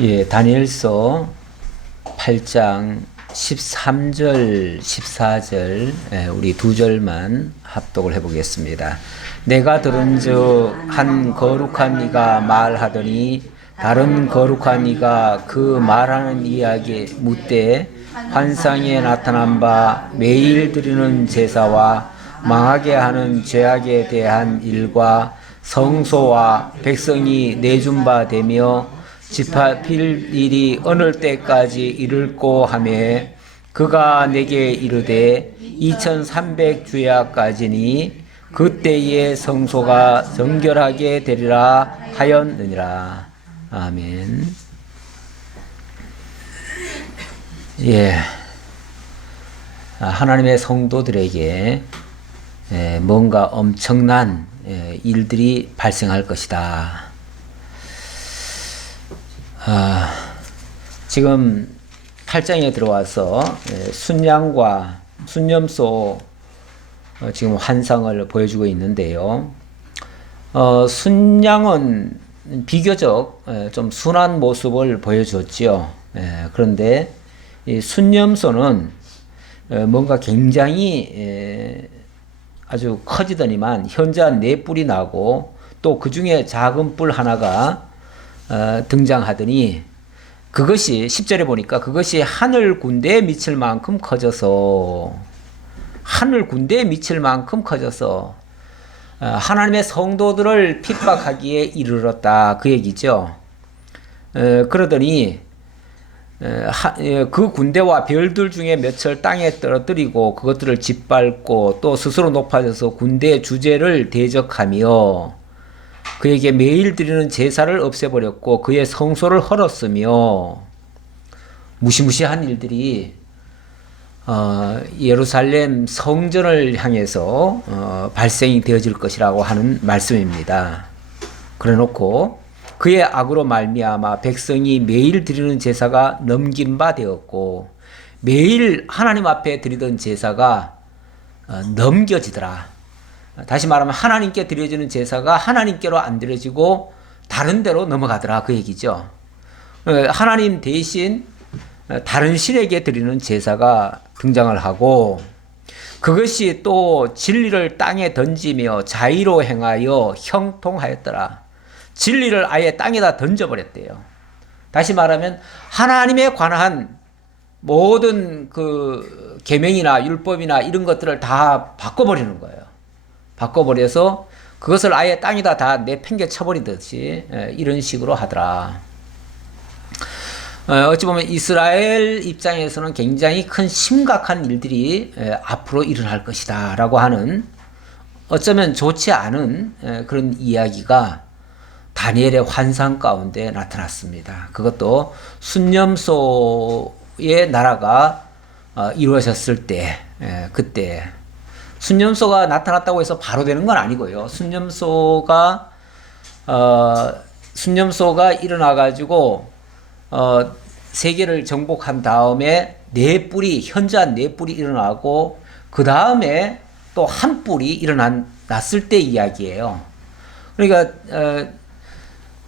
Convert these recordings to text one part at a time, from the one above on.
예, 다니엘서 8장 13절, 14절, 우리 두 절만 합독을 해보겠습니다. 내가 들은즉 한 거룩한 이가 말하더니 다른 거룩한 이가 그 말하는 이야기 묻되 환상에 나타난 바 매일 드리는 제사와 망하게 하는 죄악에 대한 일과 성소와 백성이 내준 바 되며 집합일 일이 어느 때까지 이를꼬 하며 그가 내게 이르되 2300주야까지니 그때의 성소가 정결하게 되리라 하였느니라. 아멘. 예, 하나님의 성도들에게 뭔가 엄청난 일들이 발생할 것이다. 지금 8장에 들어와서 순양과 순념소 지금 환상을 보여주고 있는데요. 순양은 비교적 좀 순한 모습을 보여줬지요. 그런데 이 순념소는 뭔가 굉장히 아주 커지더니만 현재 한 4뿔이 나고 또 그 중에 작은 뿔 하나가 등장하더니 그것이 10절에 보니까 그것이 하늘 군대에 미칠 만큼 커져서 하나님의 성도들을 핍박하기에 이르렀다 그 얘기죠. 그러더니 그 군대와 별들 중에 몇을 땅에 떨어뜨리고 그것들을 짓밟고 또 스스로 높아져서 군대의 주제를 대적하며 그에게 매일 드리는 제사를 없애버렸고 그의 성소를 헐었으며 무시무시한 일들이 예루살렘 성전을 향해서 발생이 되어질 것이라고 하는 말씀입니다. 그래놓고 그의 악으로 말미암아 백성이 매일 드리는 제사가 넘긴 바 되었고 매일 하나님 앞에 드리던 제사가 넘겨지더라. 다시 말하면 하나님께 드려지는 제사가 하나님께로 안 드려지고 다른 데로 넘어가더라 그 얘기죠. 하나님 대신 다른 신에게 드리는 제사가 등장을 하고 그것이 또 진리를 땅에 던지며 자의로 행하여 형통하였더라. 진리를 아예 땅에다 던져버렸대요. 다시 말하면 하나님에 관한 모든 그 계명이나 율법이나 이런 것들을 다 바꿔버리는 거예요. 바꿔버려서 그것을 아예 땅에다 다 내팽개 쳐버리듯이 이런 식으로 하더라. 어찌 보면 이스라엘 입장에서는 굉장히 큰 심각한 일들이 앞으로 일어날 것이다 라고 하는 어쩌면 좋지 않은 그런 이야기가 다니엘의 환상 가운데 나타났습니다. 그것도 순념소의 나라가 이루어졌을 때 그때 순념소가 나타났다고 해서 바로 되는 건 아니고요. 순념소가 일어나가지고 세계를 정복한 다음에 4뿔이 현저한 4뿔이 일어나고 그 다음에 또 한 뿔이 일어났을 때 이야기예요. 그러니까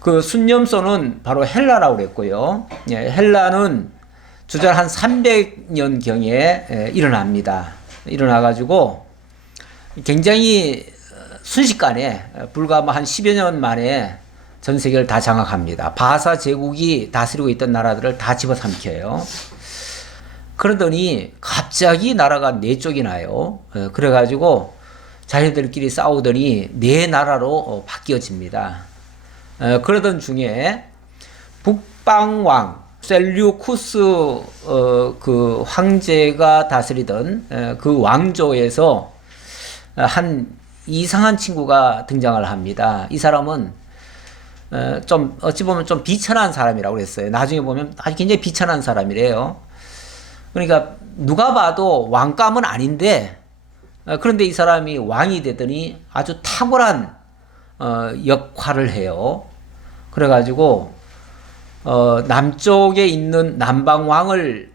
그 순념소는 바로 헬라라고 그랬고요. 헬라는 주전 한 300년 경에 일어납니다. 일어나가지고 굉장히 순식간에 불과 한 10여 년 만에 전 세계를 다 장악합니다. 바사 제국이 다스리고 있던 나라들을 다 집어삼켜요. 그러더니 갑자기 나라가 4쪽이 나요. 그래가지고 자기들끼리 싸우더니 4나라로 바뀌어집니다. 그러던 중에 북방왕 셀류쿠스 그 황제가 다스리던 그 왕조에서 한 이상한 친구가 등장을 합니다. 이 사람은 좀 어찌 보면 좀 비천한 사람이라고 그랬어요. 나중에 보면 아주 굉장히 비천한 사람이래요. 그러니까 누가 봐도 왕감은 아닌데 그런데 이 사람이 왕이 되더니 아주 탁월한 역할을 해요. 그래가지고 남쪽에 있는 남방왕을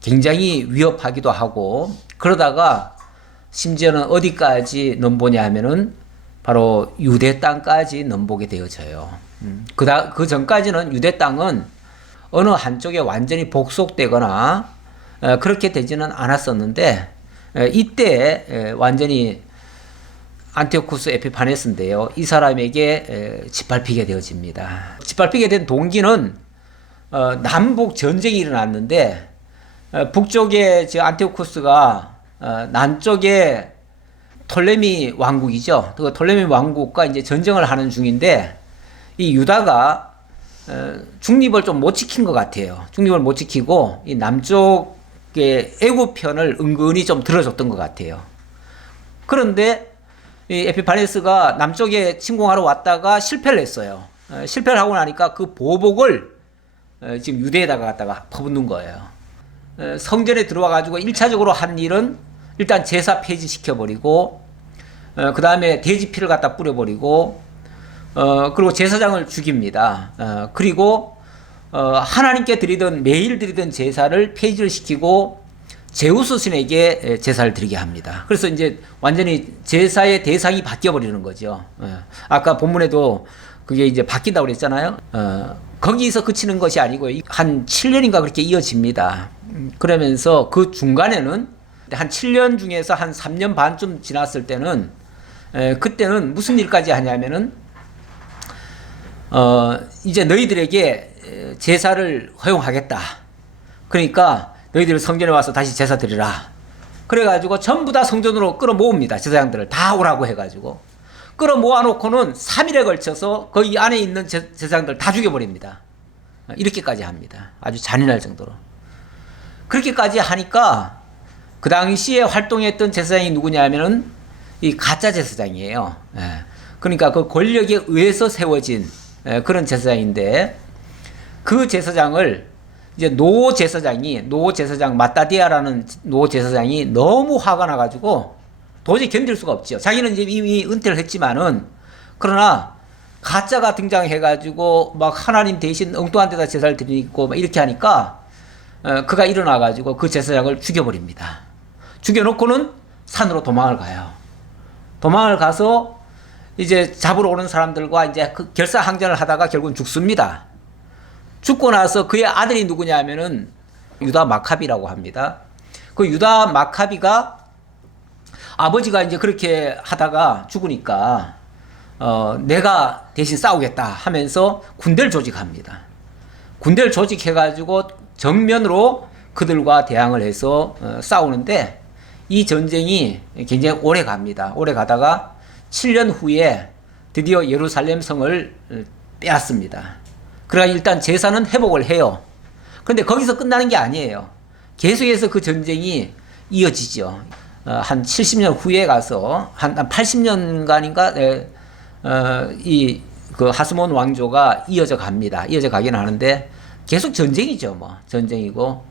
굉장히 위협하기도 하고 그러다가 심지어는 어디까지 넘보냐 하면은 바로 유대 땅까지 넘보게 되어져요. 그 전까지는 유대 땅은 어느 한쪽에 완전히 복속되거나 그렇게 되지는 않았었는데 이때 완전히 안티오쿠스 에피파네스인데요. 이 사람에게 짓밟히게 되어집니다. 짓밟히게 된 동기는 남북 전쟁이 일어났는데 북쪽에 안티오쿠스가 남쪽에 톨레미 왕국이죠. 그 톨레미 왕국과 이제 전쟁을 하는 중인데 이 유다가 중립을 좀 못 지킨 것 같아요. 중립을 못 지키고 이 남쪽의 애굽 편을 은근히 좀 들어줬던 것 같아요. 그런데 이 에피파네스가 남쪽에 침공하러 왔다가 실패를 했어요. 실패를 하고 나니까 그 보복을 지금 유대에다가 갖다가 퍼붓는 거예요. 성전에 들어와 가지고 1차적으로 한 일은 일단 제사 폐지시켜버리고 그 다음에 돼지피를 갖다 뿌려버리고 그리고 제사장을 죽입니다. 그리고 하나님께 드리던 매일 드리던 제사를 폐지를 시키고 제우스 신에게 제사를 드리게 합니다. 그래서 이제 완전히 제사의 대상이 바뀌어 버리는 거죠. 아까 본문에도 그게 이제 바뀐다고 그랬잖아요. 거기서 그치는 것이 아니고 한 7년인가 그렇게 이어집니다. 그러면서 그 중간에는 한 7년 중에서 한 3년 반쯤 지났을 때는 그때는 무슨 일까지 하냐면은 이제 너희들에게 제사를 허용하겠다. 그러니까 너희들 성전에 와서 다시 제사 드리라. 그래가지고 전부 다 성전으로 끌어모읍니다. 제사장들을 다 오라고 해가지고 끌어모아놓고는 3일에 걸쳐서 거기 안에 있는 제사장들 다 죽여버립니다. 이렇게까지 합니다. 아주 잔인할 정도로. 그렇게까지 하니까 그 당시에 활동했던 제사장이 누구냐면은 이 가짜 제사장이에요. 그러니까 그 권력에 의해서 세워진 그런 제사장인데 그 제사장을 이제 노 제사장 마따디아라는 노 제사장이 너무 화가 나가지고 도저히 견딜 수가 없죠. 자기는 이제 이미 은퇴를 했지만은 그러나 가짜가 등장해가지고 막 하나님 대신 엉뚱한 데다 제사를 드리고 막 이렇게 하니까 그가 일어나가지고 그 제사장을 죽여버립니다. 죽여놓고는 산으로 도망을 가요. 도망을 가서 이제 잡으러 오는 사람들과 이제 그 결사항전을 하다가 결국은 죽습니다. 죽고 나서 그의 아들이 누구냐면은 유다 마카비라고 합니다. 그 유다 마카비가 아버지가 이제 그렇게 하다가 죽으니까 내가 대신 싸우겠다 하면서 군대를 조직합니다. 군대를 조직해가지고 정면으로 그들과 대항을 해서 싸우는데 이 전쟁이 굉장히 오래 갑니다. 오래 가다가 7년 후에 드디어 예루살렘 성을 빼앗습니다. 그러니까 일단 제사는 회복을 해요. 그런데 거기서 끝나는 게 아니에요. 계속해서 그 전쟁이 이어지죠. 한 70년 후에 가서 한 80년간인가 그 하스몬 왕조가 이어져 갑니다. 이어져 가긴 하는데 계속 전쟁이죠. 뭐 전쟁이고.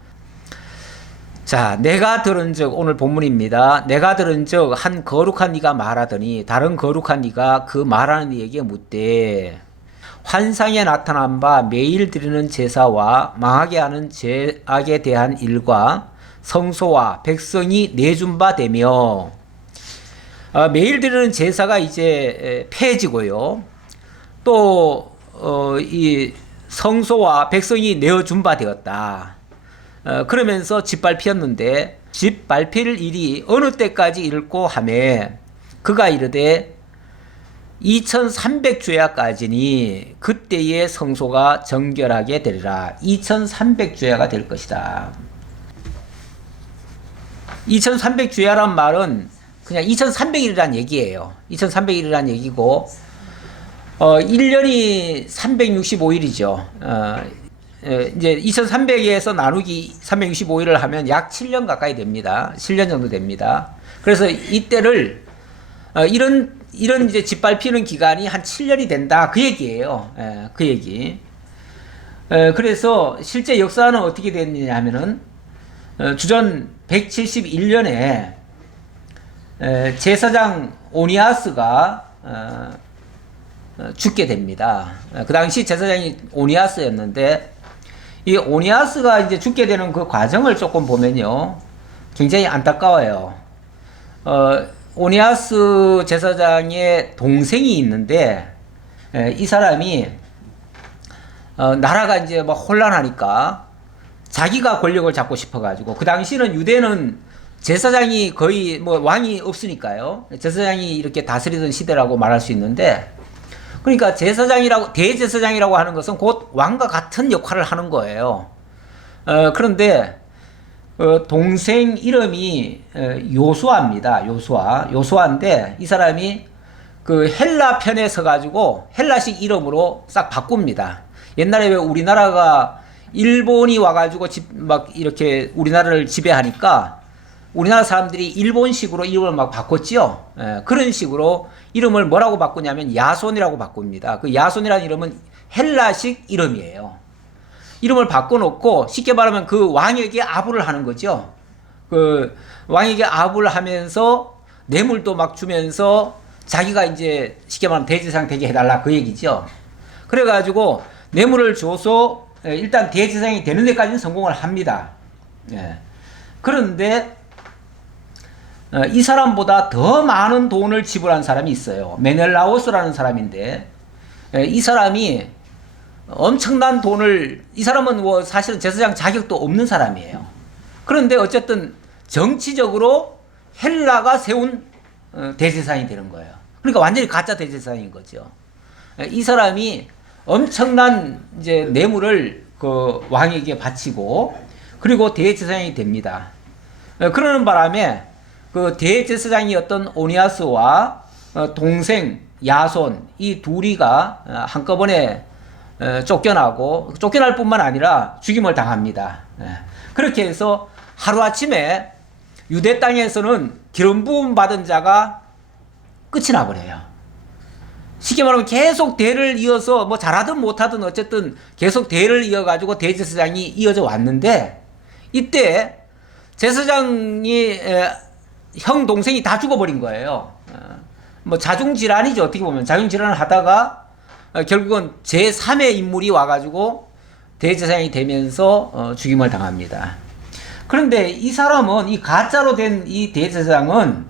자, 내가 들은즉 오늘 본문입니다. 내가 들은즉 한 거룩한 이가 말하더니 다른 거룩한 이가 그 말하는 이에게 묻되 환상에 나타난 바 매일 드리는 제사와 망하게 하는 죄악에 대한 일과 성소와 백성이 내준 바 되며 매일 드리는 제사가 이제 폐해지고요. 또 이 성소와 백성이 내어준 바 되었다. 그러면서 짓밟혔는데 짓밟힐 일이 어느 때까지 이를꼬 하매 그가 이르되 2300주야까지니 그때의 성소가 정결하게 되리라. 2300주야가 될 것이다. 2300주야란 말은 그냥 2300일이란 얘기예요. 2300일이란 얘기고 1년이 365일이죠. 이제 2300에서 나누기 365일을 하면 약 7년 가까이 됩니다. 7년 정도 됩니다. 그래서 이때를 이런 이제 짓밟히는 기간이 한 7년이 된다. 그 얘기예요. 그 얘기. 그래서 실제 역사는 어떻게 됐느냐 하면은 주전 171년에 제사장 오니아스가 죽게 됩니다. 그 당시 제사장이 오니아스였는데 이 오니아스가 이제 죽게 되는 그 과정을 조금 보면요 굉장히 안타까워요. 오니아스 제사장의 동생이 있는데 이 사람이 나라가 이제 막 혼란하니까 자기가 권력을 잡고 싶어가지고 그 당시는 유대는 제사장이 거의 뭐 왕이 없으니까요. 제사장이 이렇게 다스리던 시대라고 말할 수 있는데 그러니까 제사장이라고 대제사장이라고 하는 것은 곧 왕과 같은 역할을 하는 거예요. 그런데 동생 이름이 요수아입니다. 요수아인데 이 사람이 그 헬라 편에 서가지고 헬라식 이름으로 싹 바꿉니다. 옛날에 왜 우리나라가 일본이 와가지고 막 이렇게 우리나라를 지배하니까 우리나라 사람들이 일본식으로 이름을 막 바꿨지요. 그런 식으로 이름을 뭐라고 바꾸냐면 야손이라고 바꿉니다. 그 야손이라는 이름은 헬라식 이름이에요. 이름을 바꿔놓고 쉽게 말하면 그 왕에게 아부를 하는 거죠. 그 왕에게 아부를 하면서 뇌물도 막 주면서 자기가 이제 쉽게 말하면 대제사장 되게 해달라 그 얘기죠. 그래가지고 뇌물을 줘서 일단 대제사장이 되는 데까지는 성공을 합니다. 그런데 이 사람보다 더 많은 돈을 지불한 사람이 있어요. 메넬라오스라는 사람인데 이 사람이 엄청난 돈을 이 사람은 뭐 사실은 제사장 자격도 없는 사람이에요. 그런데 어쨌든 정치적으로 헬라가 세운 대제사장이 되는 거예요. 그러니까 완전히 가짜 대제사장인 거죠. 이 사람이 엄청난 이제 뇌물을 그 왕에게 바치고 그리고 대제사장이 됩니다. 그러는 바람에 그 대제사장이었던 오니아스와 동생 야손 이 둘이가 한꺼번에 쫓겨나고 쫓겨날 뿐만 아니라 죽임을 당합니다. 그렇게 해서 하루아침에 유대 땅에서는 기름 부음 받은 자가 끝이 나버려요. 쉽게 말하면 계속 대를 이어서 뭐 잘하든 못하든 어쨌든 계속 대를 이어가지고 대제사장이 이어져 왔는데 이때 제사장이 형 동생이 다 죽어버린 거예요. 뭐 자중질환이죠. 어떻게 보면 자중질환을 하다가 결국은 제3의 인물이 와가지고 대제사장이 되면서 죽임을 당합니다. 그런데 이 사람은 이 가짜로 된 이 대제사장은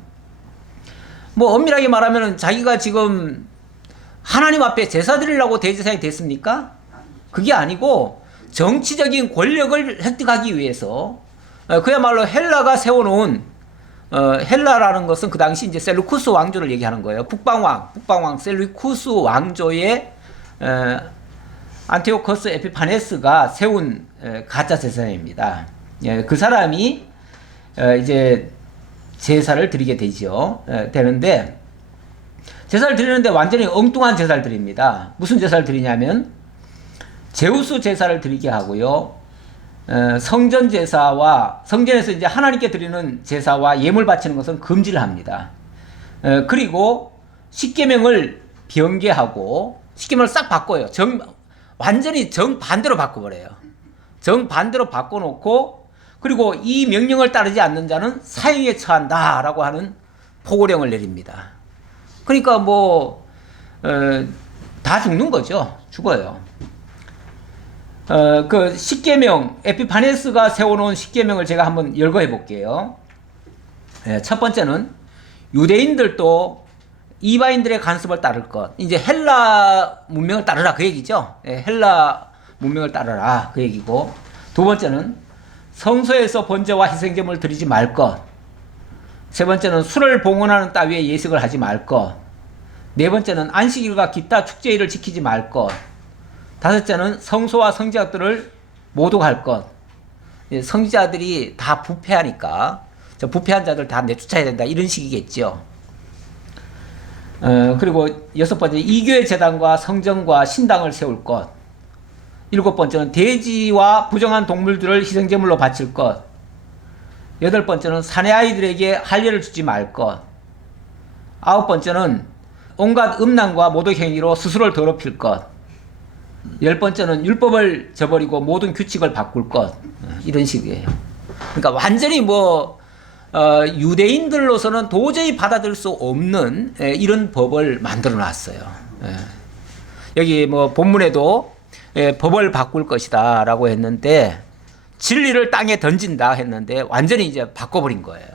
뭐 엄밀하게 말하면 자기가 지금 하나님 앞에 제사 드리려고 대제사장이 됐습니까? 그게 아니고 정치적인 권력을 획득하기 위해서 그야말로 헬라가 세워놓은 헬라라는 것은 그 당시 이제 셀루쿠스 왕조를 얘기하는 거예요. 북방왕 셀루쿠스 왕조의 안티오코스 에피파네스가 세운 가짜 제사장입니다. 그 사람이 이제 제사를 드리게 되죠. 되는데 제사를 드리는데 완전히 엉뚱한 제사를 드립니다. 무슨 제사를 드리냐면 제우스 제사를 드리게 하고요. 성전 제사와 성전에서 이제 하나님께 드리는 제사와 예물 바치는 것은 금지를 합니다. 그리고 십계명을 변개하고 십계명을 싹 바꿔요. 완전히 정반대로 바꿔버려요. 정반대로 바꿔놓고 그리고 이 명령을 따르지 않는 자는 사형에 처한다라고 하는 포고령을 내립니다. 그러니까 뭐 다 죽는 거죠. 죽어요. 그 십계명 에피파네스가 세워놓은 십계명을 제가 한번 열거해 볼게요. 첫 번째는 유대인들도 이방인들의 간섭을 따를 것. 이제 헬라 문명을 따르라 그 얘기죠. 헬라 문명을 따르라 그 얘기고. 두 번째는 성소에서 번제와 희생제물을 드리지 말 것. 세 번째는 술을 봉헌하는 따위의 예식을 하지 말 것. 네 번째는 안식일과 기타 축제일을 지키지 말 것. 다섯째는 성소와 성지자들을 모독할 것. 성지자들이 다 부패하니까 저 부패한 자들 다 내쫓아야 된다 이런 식이겠죠. 그리고 여섯 번째 이교회 재단과 성전과 신당을 세울 것. 일곱 번째는 돼지와 부정한 동물들을 희생제물로 바칠 것. 여덟 번째는 사내 아이들에게 할례를 주지 말 것. 아홉 번째는 온갖 음란과 모독 행위로 스스로를 더럽힐 것. 열 번째는 율법을 저버리고 모든 규칙을 바꿀 것. 이런 식이에요. 그러니까 완전히 뭐 유대인들로서는 도저히 받아들일 수 없는 이런 법을 만들어 놨어요. 여기 뭐 본문에도 법을 바꿀 것이다 라고 했는데 진리를 땅에 던진다 했는데 완전히 이제 바꿔버린 거예요.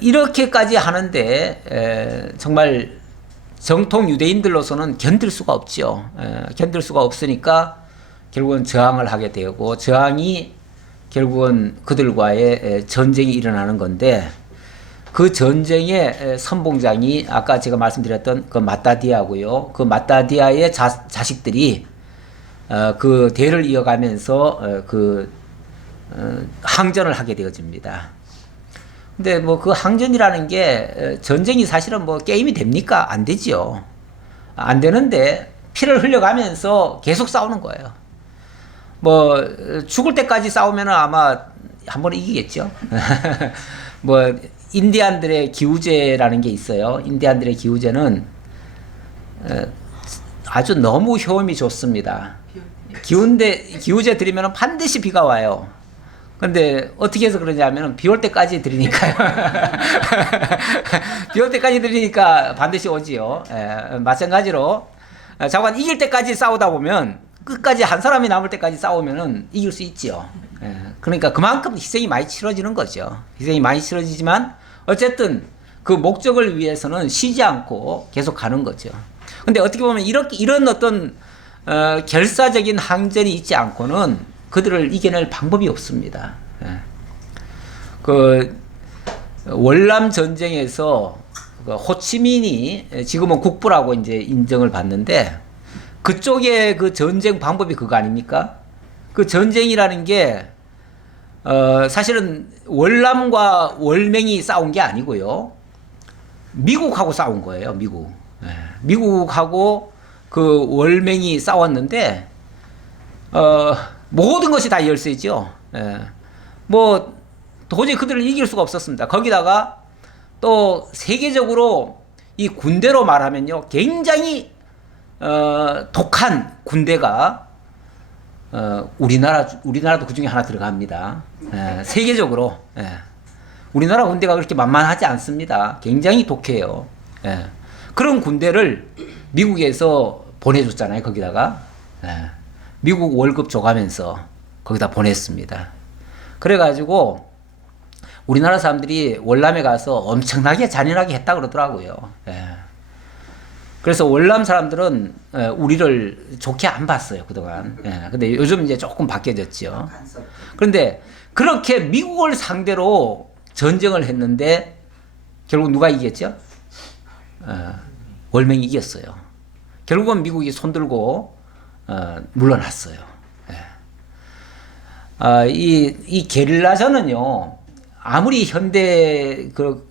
이렇게까지 하는데 정말 정통 유대인들로서는 견딜 수가 없죠. 견딜 수가 없으니까 결국은 저항을 하게 되고 저항이 결국은 그들과의 전쟁이 일어나는 건데 그 전쟁의 선봉장이 아까 제가 말씀드렸던 그 마따디아고요. 그 마따디아의 자식들이 그 대를 이어가면서 항전을 하게 되어집니다. 근데 뭐 그 항전이라는 게 전쟁이 사실은 뭐 게임이 됩니까? 안 되지요. 안 되는데 피를 흘려가면서 계속 싸우는 거예요. 뭐 죽을 때까지 싸우면 아마 한 번 이기겠죠. 뭐 인디안들의 기우제라는 게 있어요. 인디안들의 기우제는 아주 너무 효험이 좋습니다. 기우제 드리면 반드시 비가 와요. 근데 어떻게 해서 그러냐면 비 올 때까지 드리니까요. 비 올 때까지 드리니까 반드시 오지요. 마찬가지로 자관 이길 때까지 싸우다 보면 끝까지 한 사람이 남을 때까지 싸우면은 이길 수 있지요. 그러니까 그만큼 희생이 많이 치러지는 거죠. 희생이 많이 치러지지만 어쨌든 그 목적을 위해서는 쉬지 않고 계속 가는 거죠. 근데 어떻게 보면 이런 어떤 결사적인 항전이 있지 않고는 그들을 이겨낼 방법이 없습니다. 그 월남 전쟁에서 그 호치민이 지금은 국부라고 이제 인정을 받는데 그쪽의 그 전쟁 방법이 그거 아닙니까? 그 전쟁이라는 게 사실은 월남과 월맹이 싸운 게 아니고요. 미국하고 싸운 거예요. 미국하고 그 월맹이 싸웠는데 모든 것이 다 열세죠. 뭐 도저히 그들을 이길 수가 없었습니다. 거기다가 또 세계적으로 이 군대로 말하면요, 굉장히 독한 군대가 우리나라도 그 중에 하나 들어갑니다. 세계적으로 우리나라 군대가 그렇게 만만하지 않습니다. 굉장히 독해요. 그런 군대를 미국에서 보내줬잖아요. 거기다가 미국 월급 줘가면서 거기다 보냈습니다. 그래가지고 우리나라 사람들이 월남에 가서 엄청나게 잔인하게 했다 그러더라고요. 그래서 월남 사람들은 우리를 좋게 안 봤어요, 그동안. 근데 요즘 이제 조금 바뀌어졌죠. 그런데 그렇게 미국을 상대로 전쟁을 했는데 결국 누가 이겼죠? 월맹이 이겼어요. 결국은 미국이 손들고 물러났어요. 이 게릴라전은요, 아무리 현대 그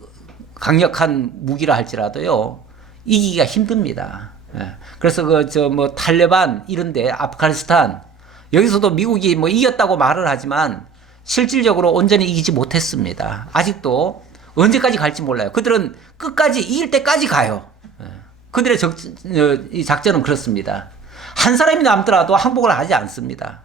강력한 무기라 할지라도요, 이기기가 힘듭니다. 그래서 뭐 탈레반 이런데 아프가니스탄 여기서도 미국이 뭐 이겼다고 말을 하지만 실질적으로 온전히 이기지 못했습니다. 아직도 언제까지 갈지 몰라요. 그들은 끝까지 이길 때까지 가요. 그들의 이 작전은 그렇습니다. 한 사람이 남더라도 항복을 하지 않습니다.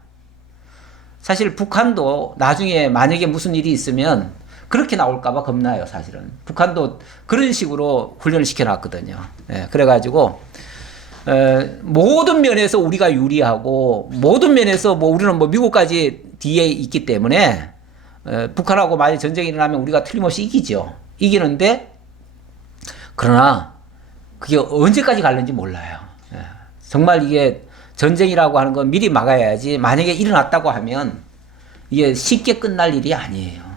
사실 북한도 나중에 만약에 무슨 일이 있으면 그렇게 나올까봐 겁나요, 사실은. 북한도 그런 식으로 훈련을 시켜놨거든요. 그래가지고, 모든 면에서 우리가 유리하고, 모든 면에서 뭐 우리는 뭐 미국까지 뒤에 있기 때문에, 북한하고 만약 전쟁이 일어나면 우리가 틀림없이 이기죠. 이기는데, 그러나, 그게 언제까지 갈는지 몰라요. 정말 이게 전쟁이라고 하는 건 미리 막아야지, 만약에 일어났다고 하면, 이게 쉽게 끝날 일이 아니에요.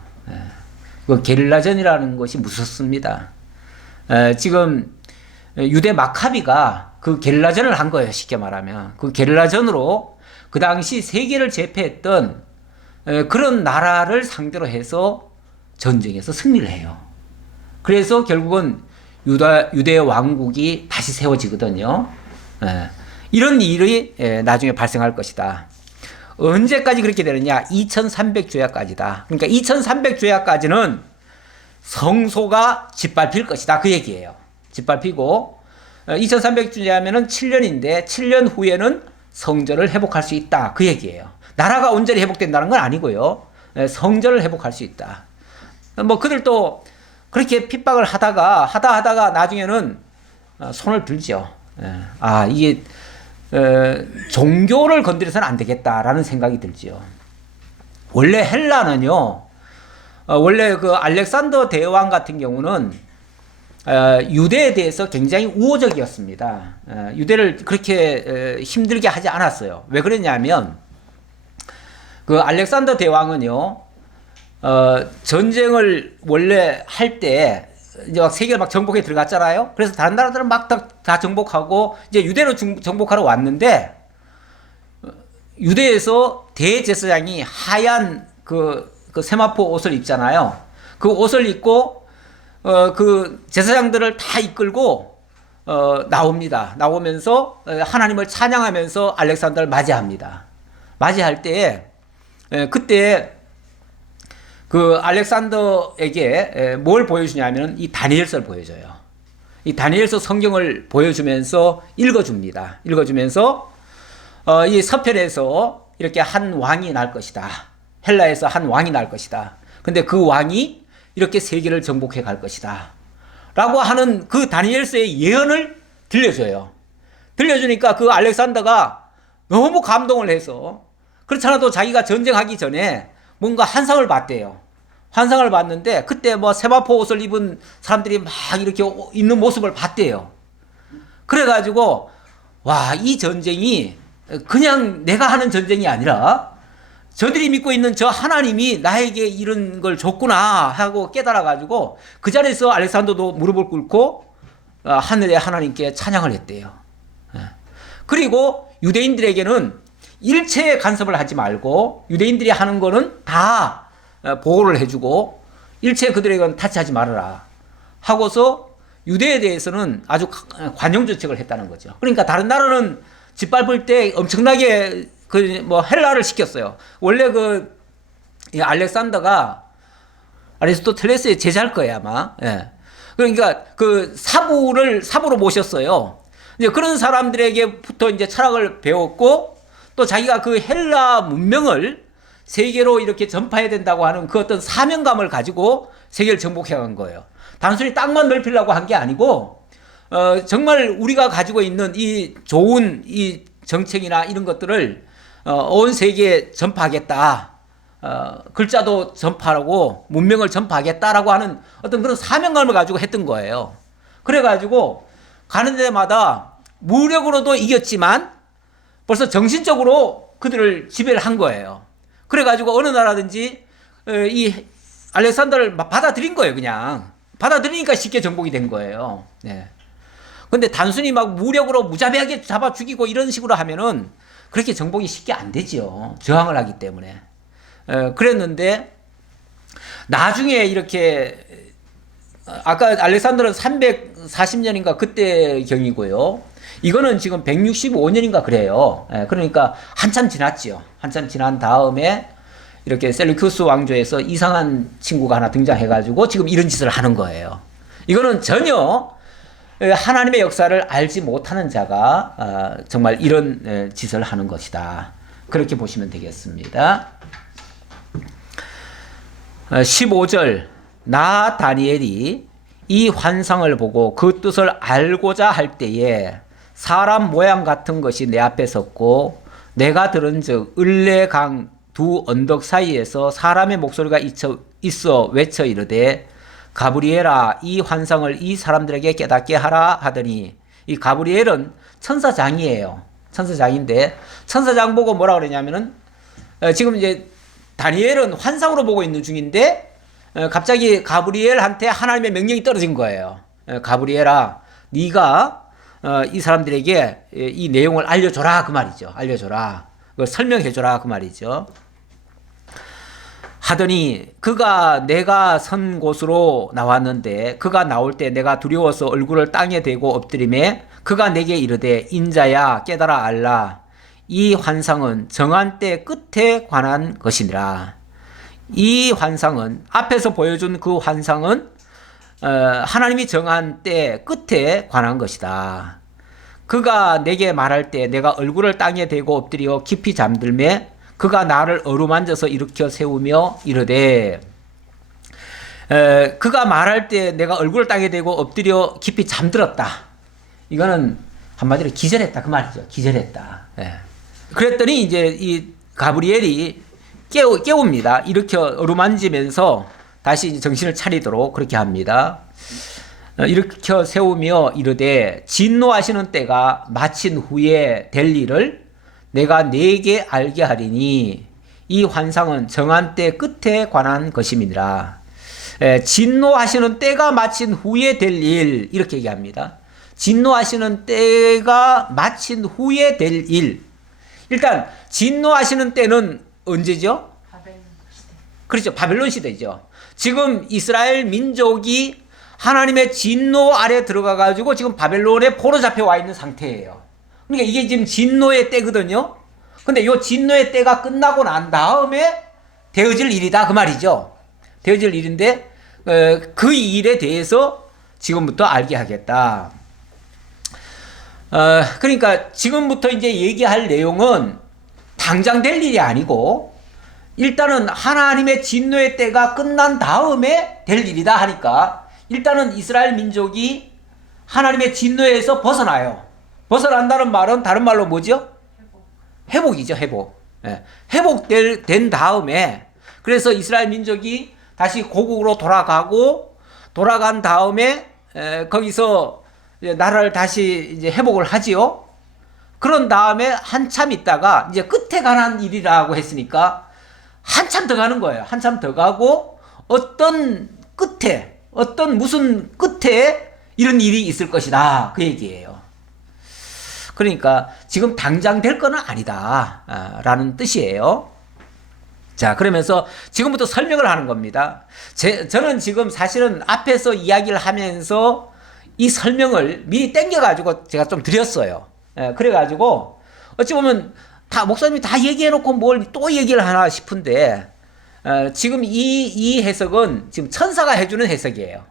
그 게릴라전이라는 것이 무섭습니다. 지금 유대 마카비가 그 게릴라전을 한 거예요. 쉽게 말하면. 그 게릴라전으로 그 당시 세계를 제패했던 그런 나라를 상대로 해서 전쟁에서 승리를 해요. 그래서 결국은 유대 왕국이 다시 세워지거든요. 이런 일이 나중에 발생할 것이다. 언제까지 그렇게 되느냐? 2300조야까지다. 그러니까 2300조야까지는 성소가 짓밟힐 것이다. 그 얘기예요. 짓밟히고 2300조야면은 7년인데 7년 후에는 성전을 회복할 수 있다. 그 얘기예요. 나라가 온전히 회복된다는 건 아니고요. 성전을 회복할 수 있다. 뭐 그들도 그렇게 핍박을 하다가 나중에는 손을 들죠. 이게 종교를 건드려서는 안 되겠다라는 생각이 들지요. 원래 헬라는요, 원래 그 알렉산더 대왕 같은 경우는 유대에 대해서 굉장히 우호적이었습니다. 유대를 그렇게 힘들게 하지 않았어요. 왜 그랬냐면 그 알렉산더 대왕은요, 전쟁을 원래 할 때 이제 막 세계를 막 정복해 들어갔잖아요. 그래서 다른 나라들은 막 다 정복하고 이제 유대로 정복하러 왔는데, 유대에서 대제사장이 하얀 그 세마포 옷을 입잖아요. 그 옷을 입고 그 제사장들을 다 이끌고 나옵니다. 나오면서 하나님을 찬양하면서 알렉산더를 맞이합니다. 맞이할 때에 그때 그 알렉산더에게 뭘 보여주냐면 이 다니엘서를 보여줘요. 이 다니엘서 성경을 보여주면서 읽어줍니다. 읽어주면서 이 서편에서 이렇게 한 왕이 날 것이다. 헬라에서 한 왕이 날 것이다. 근데 그 왕이 이렇게 세계를 정복해 갈 것이다. 라고 하는 그 다니엘서의 예언을 들려줘요. 들려주니까 그 알렉산더가 너무 감동을 해서, 그렇지 않아도 자기가 전쟁하기 전에 뭔가 환상을 봤대요. 환상을 봤는데 그때 뭐 세마포 옷을 입은 사람들이 막 이렇게 있는 모습을 봤대요. 그래가지고 와, 이 전쟁이 그냥 내가 하는 전쟁이 아니라 저들이 믿고 있는 저 하나님이 나에게 이런 걸 줬구나 하고 깨달아가지고 그 자리에서 알렉산더도 무릎을 꿇고 하늘의 하나님께 찬양을 했대요. 그리고 유대인들에게는 일체 간섭을 하지 말고 유대인들이 하는 거는 다 보호를 해주고 일체 그들에게는 타치하지 말아라 하고서 유대에 대해서는 아주 관용 정책을 했다는 거죠. 그러니까 다른 나라는 짓밟을 때 엄청나게 그 뭐 헬라를 시켰어요. 원래 그 알렉산더가 아리스토텔레스의 제자일 거예요 아마. 예. 그러니까 그 사부로 모셨어요. 이제 그런 사람들에게부터 이제 철학을 배웠고 또 자기가 그 헬라 문명을 세계로 이렇게 전파해야 된다고 하는 그 어떤 사명감을 가지고 세계를 정복해 간 거예요. 단순히 땅만 넓히려고 한 게 아니고 정말 우리가 가지고 있는 이 좋은 이 정책이나 이런 것들을 온 세계에 전파하겠다. 글자도 전파하고 문명을 전파하겠다라고 하는 어떤 그런 사명감을 가지고 했던 거예요. 그래가지고 가는 데마다 무력으로도 이겼지만 벌써 정신적으로 그들을 지배를 한 거예요. 그래가지고 어느 나라든지 이 알렉산더를 받아들인 거예요. 그냥 받아들이니까 쉽게 정복이 된 거예요. 네. 근데 단순히 막 무력으로 무자비하게 잡아 죽이고 이런 식으로 하면은 그렇게 정복이 쉽게 안 되지요. 저항을 하기 때문에. 그랬는데 나중에 이렇게 아까 알렉산더는 340년인가 그때 경이고요. 이거는 지금 165년인가 그래요. 그러니까 한참 지났지요. 한참 지난 다음에 이렇게 셀루키우스 왕조에서 이상한 친구가 하나 등장해가지고 지금 이런 짓을 하는 거예요. 이거는 전혀 하나님의 역사를 알지 못하는 자가 정말 이런 짓을 하는 것이다. 그렇게 보시면 되겠습니다. 15절 나 다니엘이 이 환상을 보고 그 뜻을 알고자 할 때에 사람 모양 같은 것이 내 앞에 섰고 내가 들은즉 을레강 두 언덕 사이에서 사람의 목소리가 있어 외쳐 이르되 가브리엘아 이 환상을 이 사람들에게 깨닫게 하라 하더니 이 가브리엘은 천사장이에요. 천사장인데 천사장 보고 뭐라 그러냐면은 지금 이제 다니엘은 환상으로 보고 있는 중인데 갑자기 가브리엘한테 하나님의 명령이 떨어진 거예요. 가브리엘아 네가 이 사람들에게 이 내용을 알려줘라 그 말이죠. 알려줘라. 그걸 설명해줘라 그 말이죠. 하더니 그가 내가 선 곳으로 나왔는데 그가 나올 때 내가 두려워서 얼굴을 땅에 대고 엎드리매 그가 내게 이르되 인자야 깨달아 알라 이 환상은 정한 때 끝에 관한 것이니라. 이 환상은 앞에서 보여준 그 환상은 하나님이 정한 때 끝에 관한 것이다. 그가 내게 말할 때 내가 얼굴을 땅에 대고 엎드려 깊이 잠들매 그가 나를 어루만져서 일으켜 세우며 이르되 그가 말할 때 내가 얼굴을 땅에 대고 엎드려 깊이 잠들었다. 이거는 한마디로 기절했다 그 말이죠. 기절했다. 예. 그랬더니 이제 이 가브리엘이 깨웁니다. 일으켜 어루만지면서 다시 이제 정신을 차리도록 그렇게 합니다. 일으켜 세우며 이르되 진노하시는 때가 마친 후에 될 일을 내가 네게 알게 하리니 이 환상은 정한 때 끝에 관한 것임이니라. 진노하시는 때가 마친 후에 될 일, 이렇게 얘기합니다. 진노하시는 때가 마친 후에 될 일. 일단 진노하시는 때는 언제죠? 바벨론 시대. 그렇죠. 바벨론 시대죠. 지금 이스라엘 민족이 하나님의 진노 아래 들어가 가지고 지금 바벨론에 포로 잡혀 와 있는 상태예요. 그러니까 이게 지금 진노의 때거든요. 근데 이 진노의 때가 끝나고 난 다음에 되어질 일이다 그 말이죠. 되어질 일인데 그 일에 대해서 지금부터 알게 하겠다. 그러니까 지금부터 이제 얘기할 내용은 당장 될 일이 아니고 일단은 하나님의 진노의 때가 끝난 다음에 될 일이다 하니까 일단은 이스라엘 민족이 하나님의 진노에서 벗어나요. 벗어난다는 말은 다른 말로 뭐죠? 회복이죠, 회복. 회복된 다음에 그래서 이스라엘 민족이 다시 고국으로 돌아간 다음에 거기서 나라를 다시 이제 회복을 하지요. 그런 다음에 한참 있다가 이제 끝에 관한 일이라고 했으니까 한참 더 가는 거예요. 한참 더 가고 무슨 끝에 이런 일이 있을 것이다. 그 얘기예요. 그러니까 지금 당장 될 거는 아니다. 라는 뜻이에요. 자, 그러면서 지금부터 설명을 하는 겁니다. 저는 지금 사실은 앞에서 이야기를 하면서 이 설명을 미리 땡겨가지고 제가 좀 드렸어요. 그래가지고 어찌 보면 목사님이 다 얘기해놓고 뭘 또 얘기를 하나 싶은데 지금 이 해석은 지금 천사가 해주는 해석이에요.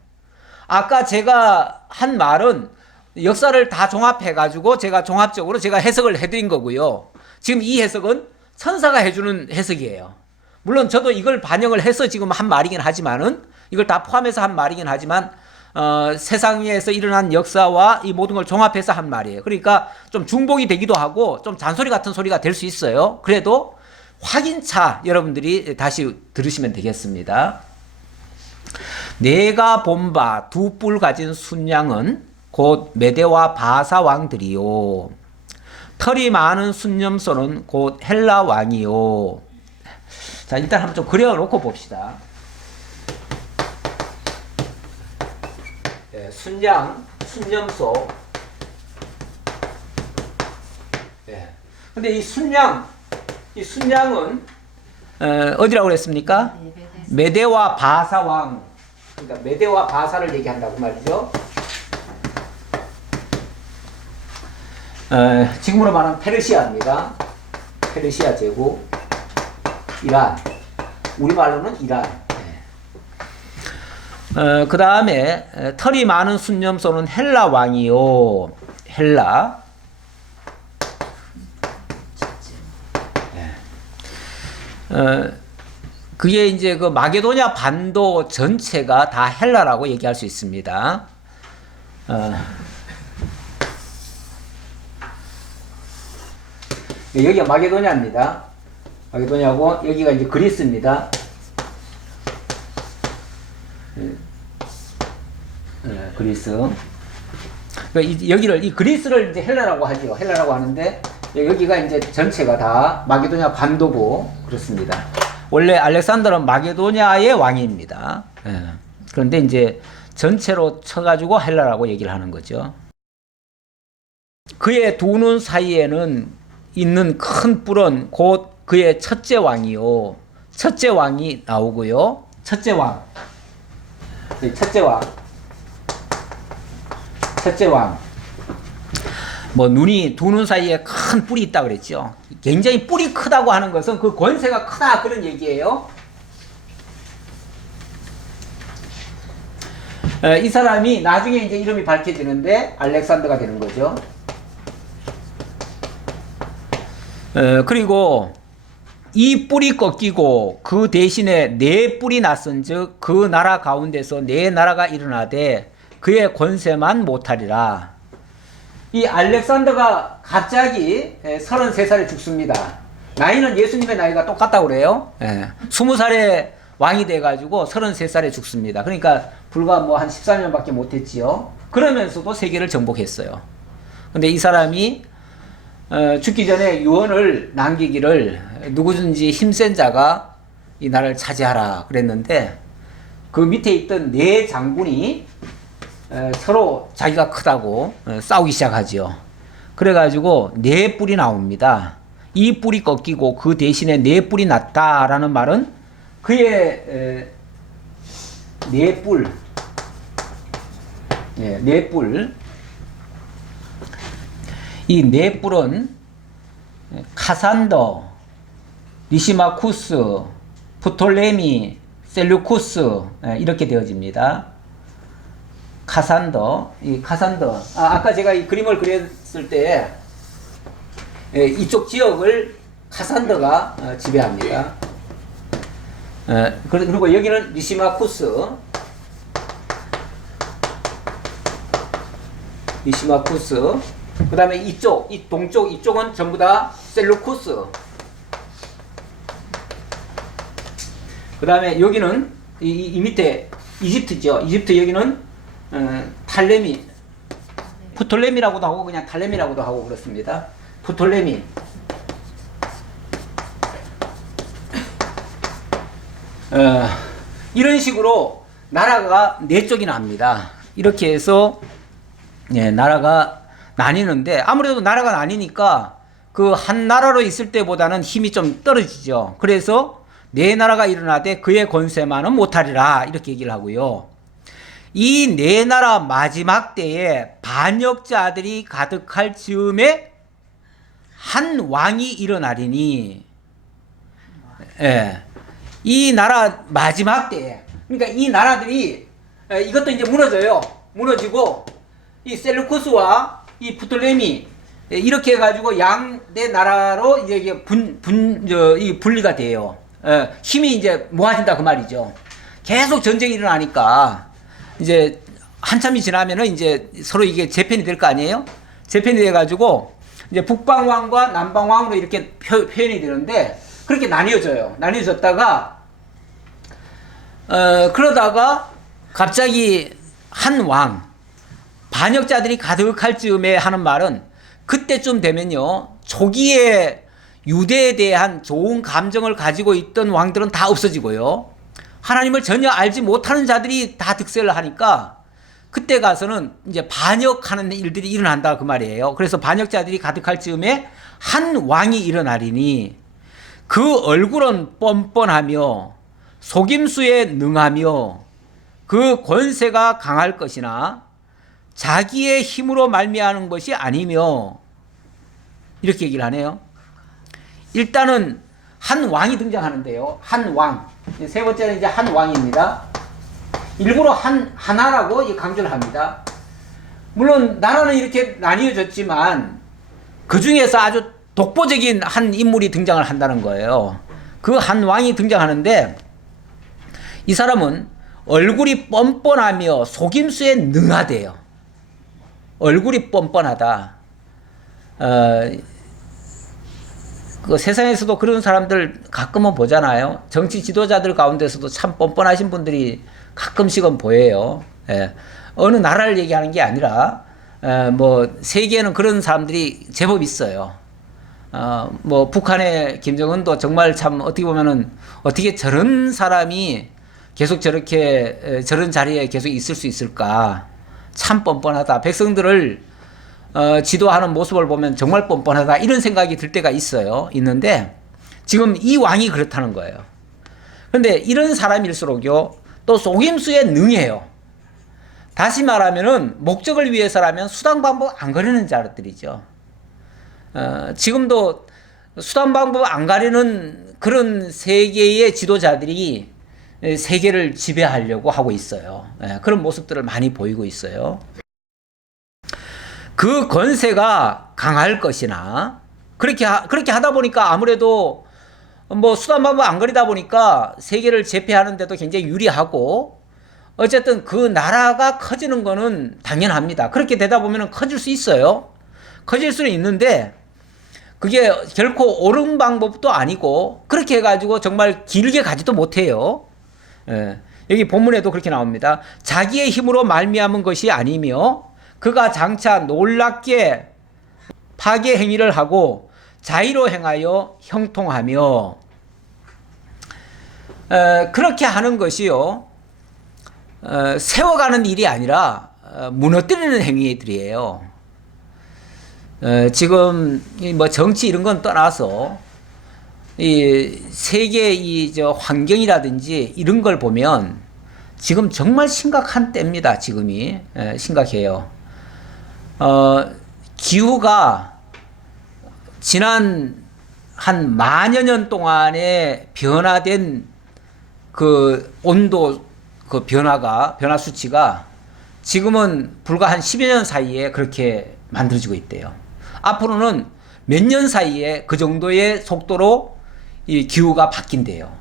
아까 제가 한 말은 역사를 다 종합해가지고 제가 종합적으로 제가 해석을 해드린 거고요. 지금 이 해석은 천사가 해주는 해석이에요. 물론 저도 이걸 반영을 해서 지금 한 말이긴 하지만은 이걸 다 포함해서 한 말이긴 하지만 세상에서 일어난 역사와 이 모든 걸 종합해서 한 말이에요. 그러니까 좀 중복이 되기도 하고 좀 잔소리 같은 소리가 될 수 있어요. 그래도 확인차 여러분들이 다시 들으시면 되겠습니다. 내가 본 바 두 뿔 가진 순양은 곧 메대와 바사 왕들이요. 털이 많은 순념소는 곧 헬라 왕이요. 자, 일단 한번 좀 그려놓고 봅시다. 순양, 순념소. 근데 이 순양은 어디라고 그랬습니까? 메대와 바사 왕. 그러니까 메대와 바사를 얘기한다고 말이죠. 지금으로 말하면 페르시아입니다. 페르시아 제국, 이란. 우리말로는 이란. 그 다음에 털이 많은 순념소는 헬라 왕이요. 헬라. 그게 이제 그 마게도냐 반도 전체가 다 헬라라고 얘기할 수 있습니다. 여기가 마게도냐입니다. 마게도냐고 여기가 이제 그리스입니다. 그리스. 그러니까 여기를 이 그리스를 이제 헬라라고 하죠. 헬라라고 하는데 여기가 이제 전체가 다 마게도냐 반도고 그렇습니다. 원래 알렉산더는 마게도냐의 왕입니다. 그런데 이제 전체로 쳐가지고 헬라라고 얘기를 하는 거죠. 그의 두 눈 사이에는 있는 큰 뿔은 곧 그의 첫째 왕이요. 첫째 왕이 나오고요. 첫째 왕. 첫째 왕. 뭐 눈이 두 눈 사이에 큰 뿔이 있다 그랬죠. 굉장히 뿔이 크다고 하는 것은 그 권세가 크다 그런 얘기예요. 이 사람이 나중에 이제 이름이 밝혀지는데 알렉산더가 되는 거죠. 그리고 이 뿔이 꺾이고 그 대신에 네 뿔이 났은즉 그 나라 가운데서 네 나라가 일어나되 그의 권세만 못하리라. 이 알렉산더가 갑자기 33살에 죽습니다. 나이는 예수님의 나이가 똑같다고 그래요. 20살에 왕이 돼가지고 33살에 죽습니다. 그러니까 불과 뭐 한 14년밖에 못했지요. 그러면서도 세계를 정복했어요. 근데 이 사람이 죽기 전에 유언을 남기기를 누구든지 힘센 자가 이 나라를 차지하라 그랬는데 그 밑에 있던 네 장군이 서로 자기가 크다고 싸우기 시작하지요. 그래가지고 네 뿔이 나옵니다. 이 뿔이 꺾이고 그 대신에 네 뿔이 났다라는 말은 그의 네 뿔, 네 뿔, 이 네 뿔은 카산더, 리시마쿠스, 프톨레미, 셀루쿠스 이렇게 되어집니다. 카산더, 이 카산더. 아까 제가 이 그림을 그렸을 때 이쪽 지역을 카산더가 지배합니다. 그리고 여기는 리시마쿠스, 그 다음에 이쪽, 이 동쪽, 이쪽은 전부 다 셀루쿠스. 그 다음에 여기는 이 밑에 이집트죠. 이집트 여기는 탈레미, 프톨레미라고도 하고 그냥 탈레미라고도 하고 그렇습니다. 프톨레미. 이런 식으로 나라가 네 쪽이 납니다. 이렇게 해서 나라가 나뉘는데 아무래도 나라가 나뉘니까 그 한 나라로 있을 때보다는 힘이 좀 떨어지죠. 그래서 네 나라가 일어나되 그의 권세만은 못하리라 이렇게 얘기를 하고요. 이 네 나라 마지막 때에 반역자들이 가득할 즈음에 한 왕이 일어나리니, 이 나라 마지막 때에, 그러니까 이 나라들이 이것도 이제 무너져요. 무너지고 이 셀루쿠스와 이 프톨레미 이렇게 해가지고 양대 나라로 이제 이게 분리가 돼요. 힘이 이제 모아진다 그 말이죠. 계속 전쟁이 일어나니까 이제 한참이 지나면은 이제 서로 이게 재편이 될 거 아니에요? 재편이 돼가지고 이제 북방왕과 남방왕으로 이렇게 표현이 되는데 그렇게 나뉘어져요. 나뉘어졌다가 그러다가 갑자기 한 왕, 반역자들이 가득할 즈음에 하는 말은 그때쯤 되면요, 초기에 유대에 대한 좋은 감정을 가지고 있던 왕들은 다 없어지고요, 하나님을 전혀 알지 못하는 자들이 다 득세를 하니까 그때 가서는 이제 반역하는 일들이 일어난다 그 말이에요. 그래서 반역자들이 가득할 즈음에 한 왕이 일어나리니 그 얼굴은 뻔뻔하며 속임수에 능하며 그 권세가 강할 것이나 자기의 힘으로 말미암는 것이 아니며, 이렇게 얘기를 하네요. 일단은 한 왕이 등장하는데요. 한 왕. 세 번째는 이제 한 왕입니다. 일부러 하나라고 강조를 합니다. 물론 나라는 이렇게 나뉘어졌지만 그 중에서 아주 독보적인 한 인물이 등장을 한다는 거예요. 그 한 왕이 등장하는데 이 사람은 얼굴이 뻔뻔하며 속임수에 능하대요. 얼굴이 뻔뻔하다. 그 세상에서도 그런 사람들 가끔은 보잖아요. 정치 지도자들 가운데서도 참 뻔뻔하신 분들이 가끔씩은 보여요. 어느 나라를 얘기하는 게 아니라 뭐 세계에는 그런 사람들이 제법 있어요. 뭐 북한의 김정은도 정말 참 어떻게 보면은 어떻게 저런 사람이 계속 저렇게 저런 자리에 계속 있을 수 있을까? 참 뻔뻔하다. 백성들을 지도하는 모습을 보면 정말 뻔뻔하다. 이런 생각이 들 때가 있어요. 있는데 지금 이 왕이 그렇다는 거예요. 그런데 이런 사람일수록요, 또 속임수에 능해요. 다시 말하면은 목적을 위해서라면 수단 방법 안 가리는 자들이죠. 지금도 수단 방법 안 가리는 그런 세계의 지도자들이 세계를 지배하려고 하고 있어요. 그런 모습들을 많이 보이고 있어요. 그 권세가 강할 것이나 그렇게 하다 보니까 아무래도 뭐 수단 방법 안 가리다 보니까 세계를 제패하는데도 굉장히 유리하고, 어쨌든 그 나라가 커지는 거는 당연합니다. 그렇게 되다 보면 커질 수 있어요. 커질 수는 있는데 그게 결코 옳은 방법도 아니고 그렇게 해가지고 정말 길게 가지도 못해요. 예. 여기 본문에도 그렇게 나옵니다. 자기의 힘으로 말미암은 것이 아니며 그가 장차 놀랍게 파괴 행위를 하고 자의로 행하여 형통하며 그렇게 하는 것이요 세워가는 일이 아니라 무너뜨리는 행위들이에요. 지금 뭐 정치 이런 건 떠나서 이 세계 저 환경이라든지 이런 걸 보면 지금 정말 심각한 때입니다. 지금이 심각해요. 기후가 지난 한 만여 년 동안에 변화된 그 온도 그 변화 수치가 지금은 불과 한 10여 년 사이에 그렇게 만들어지고 있대요. 앞으로는 몇 년 사이에 그 정도의 속도로 이 기후가 바뀐대요.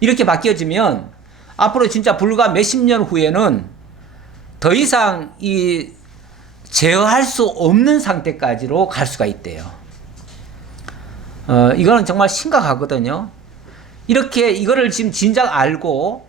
이렇게 바뀌어지면 앞으로 진짜 불과 몇십 년 후에는 더 이상 이 제어할 수 없는 상태까지로 갈 수가 있대요. 이거는 정말 심각하거든요. 이렇게 이거를 지금 진작 알고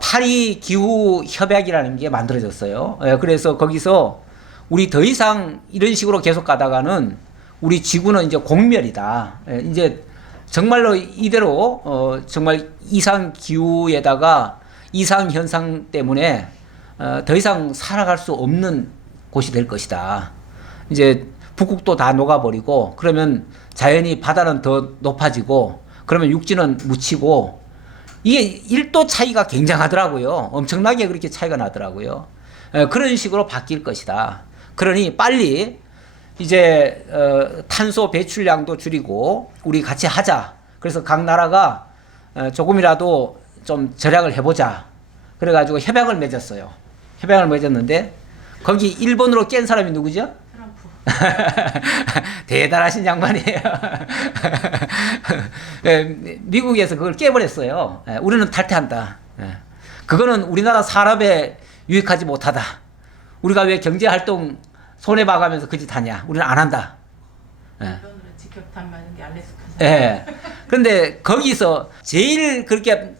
파리 기후 협약이라는 게 만들어졌어요. 그래서 거기서 우리 더 이상 이런 식으로 계속 가다가는 우리 지구는 이제 공멸이다. 이제 정말로 이대로 정말 이상 기후에다가 이상 현상 때문에 더 이상 살아갈 수 없는 곳이 될 것이다. 이제 북극도 다 녹아버리고 그러면 자연히 바다는 더 높아지고 그러면 육지는 묻히고 이게 1도 차이가 굉장하더라고요. 엄청나게 그렇게 차이가 나더라고요. 그런 식으로 바뀔 것이다. 그러니 빨리 이제 탄소 배출량도 줄이고 우리 같이 하자. 그래서 각 나라가 조금이라도 좀 절약을 해보자. 그래가지고 협약을 맺었어요. 협약을 맺었는데 거기 일본으로 깬 사람이 누구죠? 대단하신 양반이에요. 미국에서 그걸 깨버렸어요. 우리는 탈퇴한다. 그거는 우리나라 산업에 유익하지 못하다. 우리가 왜 경제활동 손해봐가면서 그 짓 하냐. 우리는 안 한다. 직격탄 맞은 게 알래스카잖아요. 예. 그런데 거기서 제일 그렇게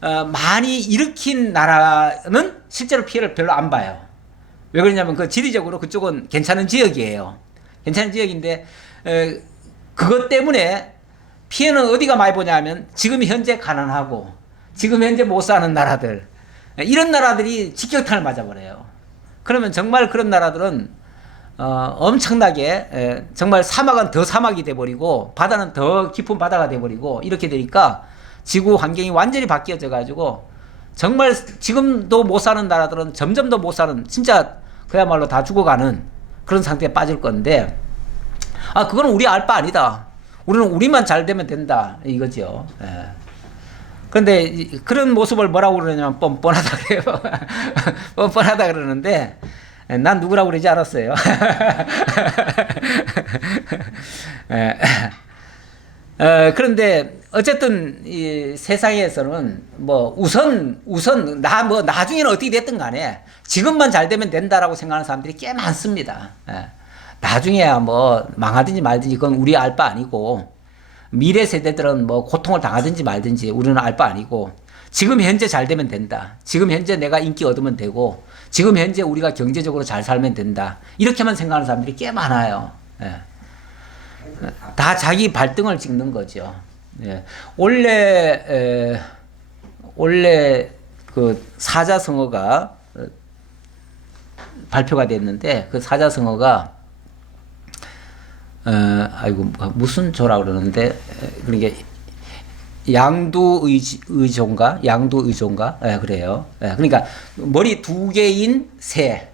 많이 일으킨 나라는 실제로 피해를 별로 안 봐요. 왜 그러냐면 그 지리적으로 그쪽은 괜찮은 지역이에요. 괜찮은 지역인데 그것 때문에 피해는 어디가 많이 보냐면 지금 현재 가난하고 지금 현재 못 사는 나라들 이런 나라들이 직격탄을 맞아버려요. 그러면 정말 그런 나라들은 엄청나게 정말 사막은 더 사막이 돼버리고 바다는 더 깊은 바다가 돼버리고 이렇게 되니까 지구 환경이 완전히 바뀌어져 가지고 정말 지금도 못 사는 나라들은 점점 더 못 사는 진짜 그야말로 다 죽어가는 그런 상태에 빠질 건데 그거는 우리 알 바 아니다. 우리는 우리만 잘 되면 된다 이거죠. 그런데 그런 모습을 뭐라고 그러냐면 뻔뻔하다 그래요. 뻔뻔하다 그러는데 난 누구라고 그러지 않았어요. 그런데 어쨌든 이 세상에서는 뭐 우선 뭐 나중에는 어떻게 됐든 간에 지금만 잘 되면 된다라고 생각하는 사람들이 꽤 많습니다. 나중에야 뭐 망하든지 말든지 그건 우리 알 바 아니고 미래 세대들은 뭐 고통을 당하든지 말든지 우리는 알 바 아니고 지금 현재 잘 되면 된다. 지금 현재 내가 인기 얻으면 되고 지금 현재 우리가 경제적으로 잘 살면 된다. 이렇게만 생각하는 사람들이 꽤 많아요. 다 자기 발등을 찍는 거죠. 원래 그 사자성어가 발표가 됐는데 그 사자성어가 무슨 조라 그러는데 그러니까 양두의존가 그래요. 그러니까 머리 두 개인 새,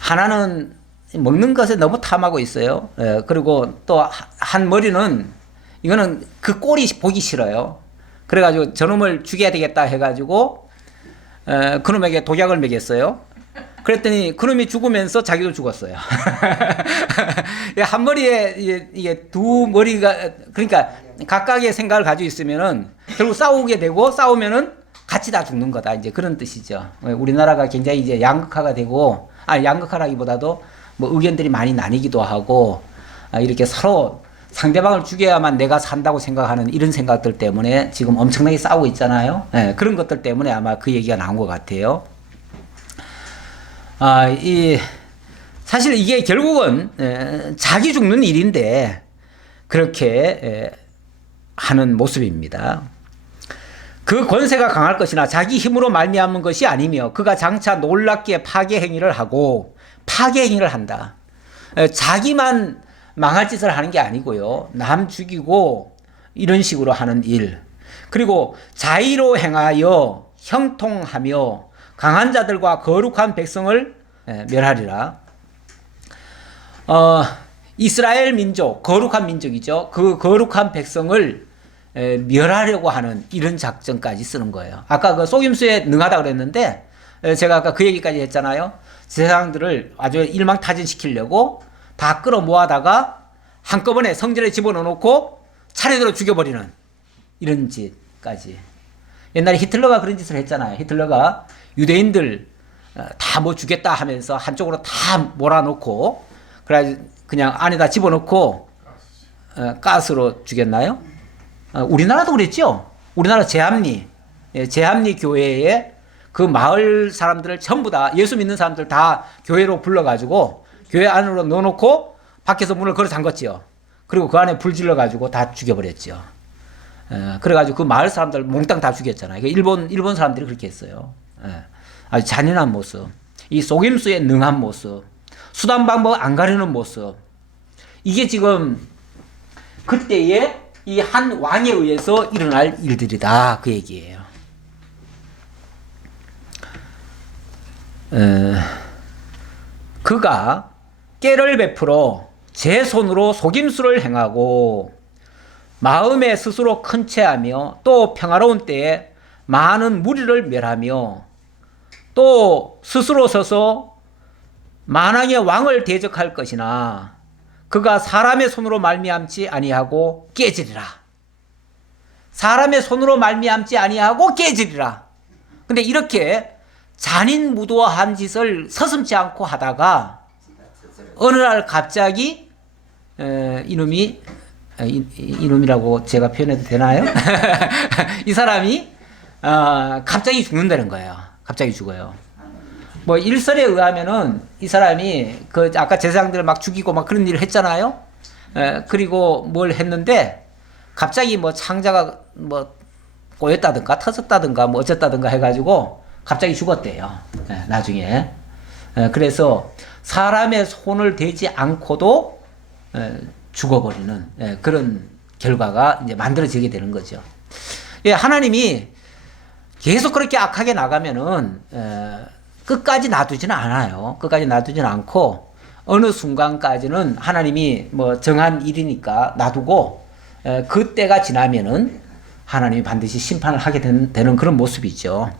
하나는 먹는 것에 너무 탐하고 있어요. 그리고 또 한 머리는 이거는 그 꼴이 보기 싫어요. 그래가지고 저놈을 죽여야 되겠다 해가지고 그놈에게 독약을 먹였어요. 그랬더니 그놈이 죽으면서 자기도 죽었어요. 한 머리에 이게 두 머리가 그러니까 각각의 생각을 가지고 있으면은 결국 싸우게 되고 싸우면은 같이 다 죽는 거다. 이제 그런 뜻이죠. 우리나라가 굉장히 이제 양극화가 되고 양극화라기보다도 뭐 의견들이 많이 나뉘기도 하고 이렇게 서로 상대방을 죽여야만 내가 산다고 생각하는 이런 생각들 때문에 지금 엄청나게 싸우고 있잖아요. 예, 그런 것들 때문에 아마 그 얘기가 나온 것 같아요. 사실 이게 결국은 자기 죽는 일인데 그렇게 하는 모습입니다. 그 권세가 강할 것이나 자기 힘으로 말미암은 것이 아니며 그가 장차 놀랍게 파괴 행위를 하고 파괴 행위를 한다. 자기만 망할 짓을 하는 게 아니고요. 남 죽이고 이런 식으로 하는 일. 그리고 자의로 행하여 형통하며 강한 자들과 거룩한 백성을 멸하리라. 이스라엘 민족, 거룩한 민족이죠. 그 거룩한 백성을 멸하려고 하는 이런 작전까지 쓰는 거예요. 아까 그 속임수에 능하다 그랬는데 제가 아까 그 얘기까지 했잖아요. 세상들을 아주 일망타진시키려고 다 끌어모아다가 한꺼번에 성전에 집어넣어놓고 차례대로 죽여버리는 이런 짓까지. 옛날에 히틀러가 그런 짓을 했잖아요. 히틀러가 유대인들 다 뭐 주겠다 하면서 한쪽으로 다 몰아놓고 그래 그냥 안에다 집어넣고 가스로 죽였나요? 우리나라도 그랬죠. 우리나라 제합리 교회에 그 마을 사람들을 전부 다 예수 믿는 사람들 다 교회로 불러가지고 교회 안으로 넣어놓고 밖에서 문을 걸어 잠갔지요. 그리고 그 안에 불 질러가지고 다 죽여버렸죠. 그래가지고 그 마을 사람들 몽땅 다 죽였잖아요. 일본 사람들이 그렇게 했어요. 아주 잔인한 모습, 이 속임수에 능한 모습, 수단 방법 안 가리는 모습. 이게 지금 그때의 이 한 왕에 의해서 일어날 일들이다 그 얘기예요. 그가 깨를 베풀어 제 손으로 속임수를 행하고 마음에 스스로 큰 채하며 또 평화로운 때에 많은 무리를 멸하며 또 스스로 서서 만왕의 왕을 대적할 것이나 그가 사람의 손으로 말미암지 아니하고 깨지리라. 사람의 손으로 말미암지 아니하고 깨지리라. 근데 이렇게 잔인무도한 짓을 서슴지 않고 하다가 어느 날 갑자기 이놈이라고 제가 표현해도 되나요? 이 사람이 갑자기 죽는다는 거예요. 갑자기 죽어요. 뭐 일설에 의하면은 이 사람이 그 아까 제사장들을 막 죽이고 막 그런 일을 했잖아요. 그리고 뭘 했는데 갑자기 뭐 창자가 뭐 꼬였다든가 터졌다든가 뭐 어쨌다든가 해가지고 갑자기 죽었대요. 나중에. 그래서 사람의 손을 대지 않고도 죽어버리는 그런 결과가 이제 만들어지게 되는 거죠. 하나님이 계속 그렇게 악하게 나가면은 끝까지 놔두지는 않아요. 끝까지 놔두지는 않고 어느 순간까지는 하나님이 뭐 정한 일이니까 놔두고 그때가 지나면은 하나님이 반드시 심판을 하게 되는 그런 모습이죠.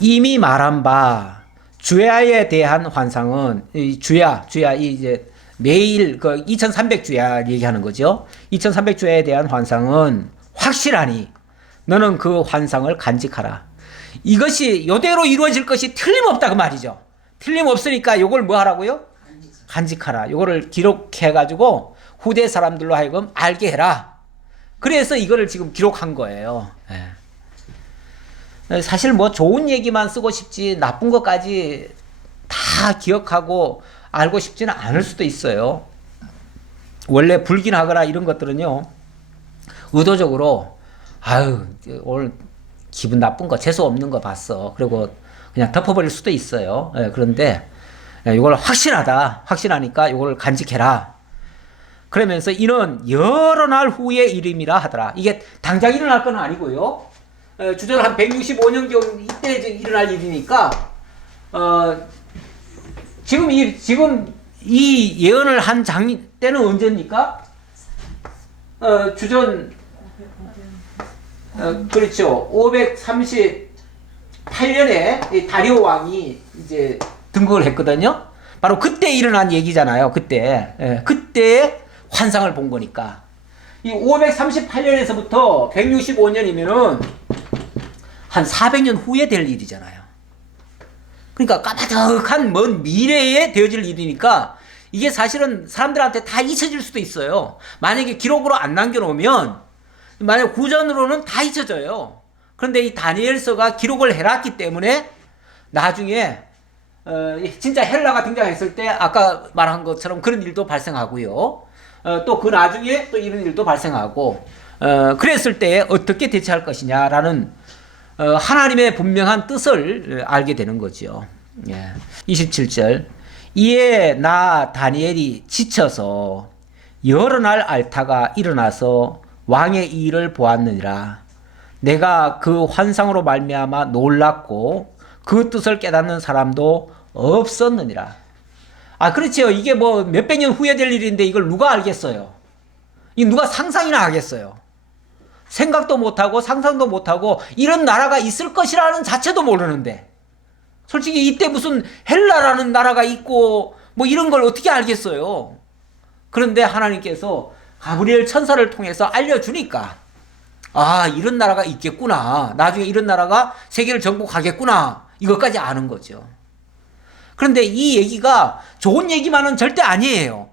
이미 말한 바 주야에 대한 환상은 주야 이제 매일 그 2300주야 얘기하는 거죠. 2300주야에 대한 환상은 확실하니 너는 그 환상을 간직하라. 이것이 이대로 이루어질 것이 틀림없다 그 말이죠. 틀림없으니까 이걸 뭐 하라고요? 간직하라. 이거를 기록해 가지고 후대 사람들로 하여금 알게 해라. 그래서 이거를 지금 기록한 거예요. 사실 뭐 좋은 얘기만 쓰고 싶지 나쁜 것까지 다 기억하고 알고 싶지는 않을 수도 있어요. 원래 불긴하거나 이런 것들은요, 의도적으로 오늘 기분 나쁜 거, 재수 없는 거 봤어. 그리고 그냥 덮어버릴 수도 있어요. 그런데 이걸 확실하니까 이걸 간직해라. 그러면서 이는 여러 날 후의 일임이라 하더라. 이게 당장 일어날 건 아니고요. 주전 한 165년경 이때 일어날 일이니까 지금 이 예언을 한 때는 언제입니까? 주전 그렇죠. 538년에 다리오 왕이 이제 등극을 했거든요. 바로 그때 일어난 얘기잖아요. 그때 환상을 본 거니까. 이 538년에서부터 165년이면은 한 400년 후에 될 일이잖아요. 그러니까 까마득한 먼 미래에 되어질 일이니까 이게 사실은 사람들한테 다 잊혀질 수도 있어요. 만약에 기록으로 안 남겨놓으면 만약 구전으로는 다 잊혀져요. 그런데 이 다니엘서가 기록을 해놨기 때문에 나중에 진짜 헬라가 등장했을 때 아까 말한 것처럼 그런 일도 발생하고요. 또 그 나중에 또 이런 일도 발생하고 그랬을 때 어떻게 대처할 것이냐라는 하나님의 분명한 뜻을 알게 되는 거죠. 27절 이에 나 다니엘이 지쳐서 여러 날 앓다가 일어나서 왕의 일을 보았느니라. 내가 그 환상으로 말미암아 놀랐고 그 뜻을 깨닫는 사람도 없었느니라. 그렇죠. 이게 뭐 몇백 년 후에 될 일인데 이걸 누가 알겠어요? 이 누가 상상이나 하겠어요? 생각도 못하고 상상도 못하고 이런 나라가 있을 것이라는 자체도 모르는데 솔직히 이때 무슨 헬라라는 나라가 있고 뭐 이런 걸 어떻게 알겠어요? 그런데 하나님께서 가브리엘 천사를 통해서 알려주니까 이런 나라가 있겠구나. 나중에 이런 나라가 세계를 정복하겠구나. 이것까지 아는 거죠. 그런데 이 얘기가 좋은 얘기만은 절대 아니에요.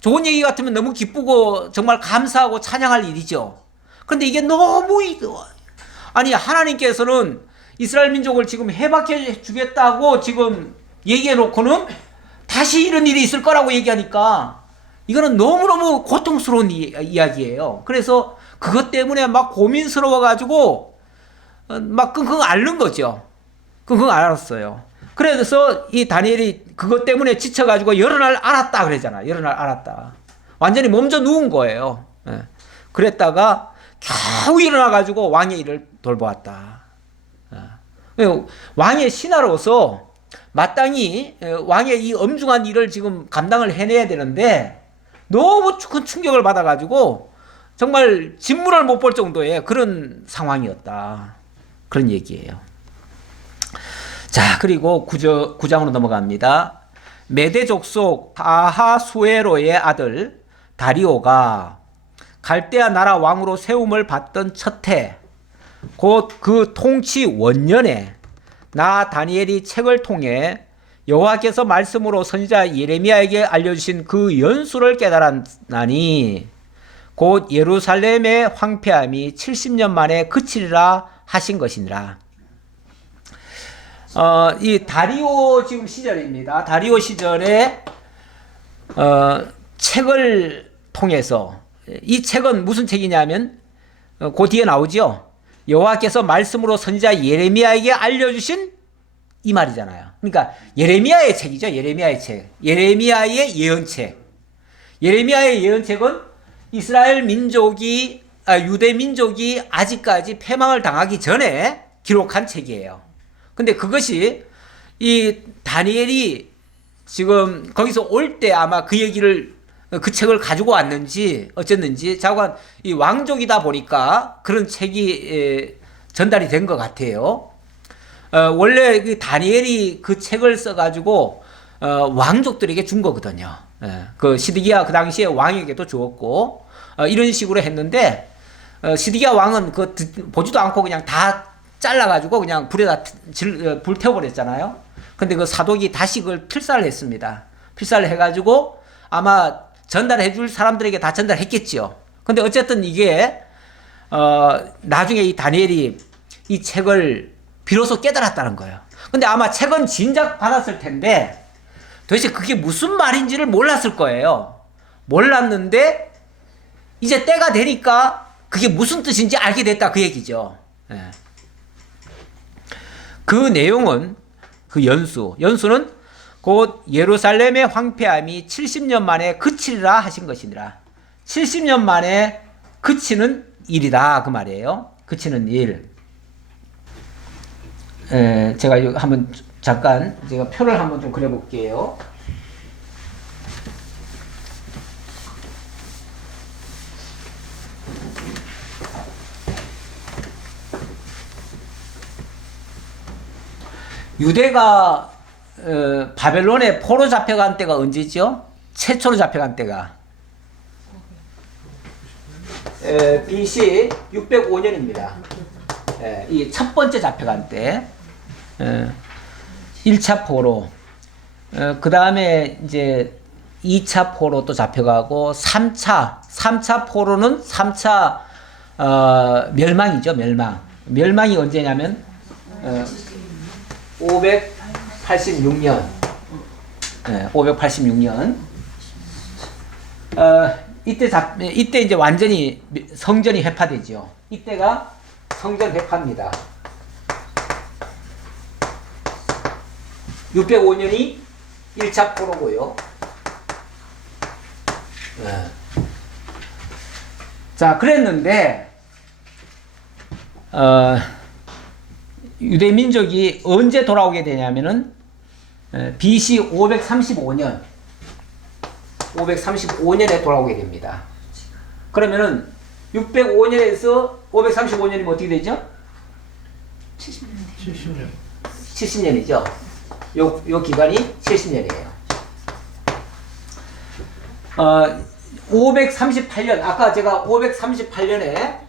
좋은 얘기 같으면 너무 기쁘고 정말 감사하고 찬양할 일이죠. 그런데 이게 너무 하나님께서는 이스라엘 민족을 지금 해방해 주겠다고 지금 얘기해 놓고는 다시 이런 일이 있을 거라고 얘기하니까 이거는 너무너무 고통스러운 이야기예요. 그래서 그것 때문에 막 고민스러워 가지고 막 끙끙 앓는 거죠. 끙끙 앓았어요. 그래서 이 다니엘이 그것 때문에 지쳐가지고 여러 날 앓았다 그러잖아. 여러 날 앓았다. 완전히 몸져 누운 거예요. 그랬다가 겨우 일어나가지고 왕의 일을 돌보았다. 왕의 신하로서 마땅히 왕의 이 엄중한 일을 지금 감당을 해내야 되는데 너무 큰 충격을 받아가지고 정말 진물을 못 볼 정도의 그런 상황이었다. 그런 얘기예요. 자, 그리고 9장으로 넘어갑니다. 메대 족속 아하수에로의 아들 다리오가 갈대아 나라 왕으로 세움을 받던 첫 해, 곧 그 통치 원년에 나 다니엘이 책을 통해 여호와께서 말씀으로 선지자 예레미야에게 알려주신 그 연수를 깨달았나니 곧 예루살렘의 황폐함이 70년 만에 그치리라 하신 것이니라. 이 다리오 지금 시절입니다. 다리오 시절에 책을 통해서 이 책은 무슨 책이냐면 그 뒤에 나오죠. 여호와께서 말씀으로 선지자 예레미야에게 알려주신 이 말이잖아요. 그러니까 예레미야의 책이죠. 예레미야의 책. 예레미야의 예언책. 예레미야의 예언책은 이스라엘 민족이 유대 민족이 아직까지 패망을 당하기 전에 기록한 책이에요. 근데 그것이 이 다니엘이 지금 거기서 올 때 아마 그 얘기를 그 책을 가지고 왔는지 어쨌는지 자관 이 왕족이다 보니까 그런 책이 전달이 된 것 같아요. 원래 그 다니엘이 그 책을 써가지고 왕족들에게 준 거거든요. 그 시드기야 그 당시에 왕에게도 주었고 이런 식으로 했는데 시드기야 왕은 그 보지도 않고 그냥 다 잘라가지고 그냥 불에다 불태워버렸잖아요. 근데 그 사독이 다시 그걸 필사를 했습니다. 필사를 해가지고 아마 전달해 줄 사람들에게 다 전달했겠죠. 근데 어쨌든 이게 나중에 이 다니엘이 이 책을 비로소 깨달았다는 거예요. 근데 아마 책은 진작 받았을 텐데 도대체 그게 무슨 말인지를 몰랐을 거예요. 몰랐는데 이제 때가 되니까 그게 무슨 뜻인지 알게 됐다 그 얘기죠. 그 내용은 그 연수는 곧 예루살렘의 황폐함이 70년 만에 그치리라 하신 것이니라. 70년 만에 그치는 일이다 그 말이에요. 그치는 일. 제가 한번 잠깐 제가 표를 한번 좀 그려볼게요. 유대가 바벨론에 포로 잡혀간 때가 언제죠? 최초로 잡혀간 때가 BC 605년입니다. 이 첫 번째 잡혀간 때 1차 포로 그 다음에 이제 2차 포로 또 잡혀가고 3차 포로는 3차 멸망이죠. 멸망이 언제냐면 586년 586년 이때 이제 완전히 성전이 회파되죠. 이때가 성전 회파입니다. 605년이 1차 포로고요. 자, 그랬는데 유대 민족이 언제 돌아오게 되냐면은 BC 535년에 돌아오게 됩니다. 그러면은 605년에서 535년이면 어떻게 되죠? 70년이죠. 요 기간이 70년이에요. 538년, 아까 제가 538년에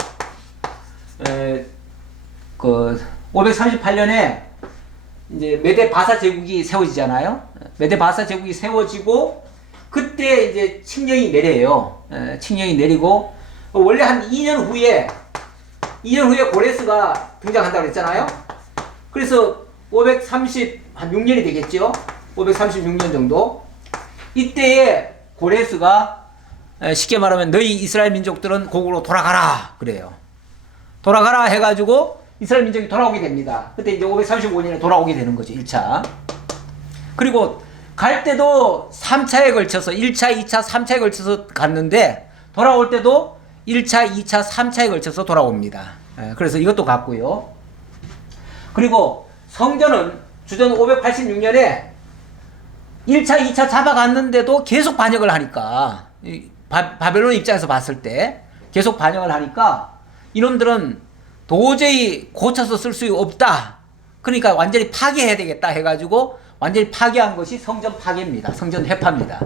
538년에 이제 메데 바사 제국이 세워지잖아요. 메데 바사 제국이 세워지고 그때 이제 칙령이 내려요. 칙령이 내리고 원래 한 2년 후에 고레스가 등장한다고 그랬잖아요. 그래서 536년이 되겠죠. 536년 정도. 이때에 고레스가 쉽게 말하면 너희 이스라엘 민족들은 고국으로 돌아가라 그래요. 돌아가라 해가지고 이스라엘 민족이 돌아오게 됩니다. 그때 이제 535년에 돌아오게 되는 거죠. 1차. 그리고 갈 때도 3차에 걸쳐서 1차, 2차, 3차에 걸쳐서 갔는데 돌아올 때도 1차, 2차, 3차에 걸쳐서 돌아옵니다. 그래서 이것도 갔고요. 그리고 성전은 주전 586년에 1차, 2차 잡아갔는데도 계속 반역을 하니까 바벨론 입장에서 봤을 때 계속 반역을 하니까 이놈들은 도저히 고쳐서 쓸 수 없다. 그러니까 완전히 파괴해야 되겠다 해가지고 완전히 파괴한 것이 성전 파괴입니다. 성전 회파입니다.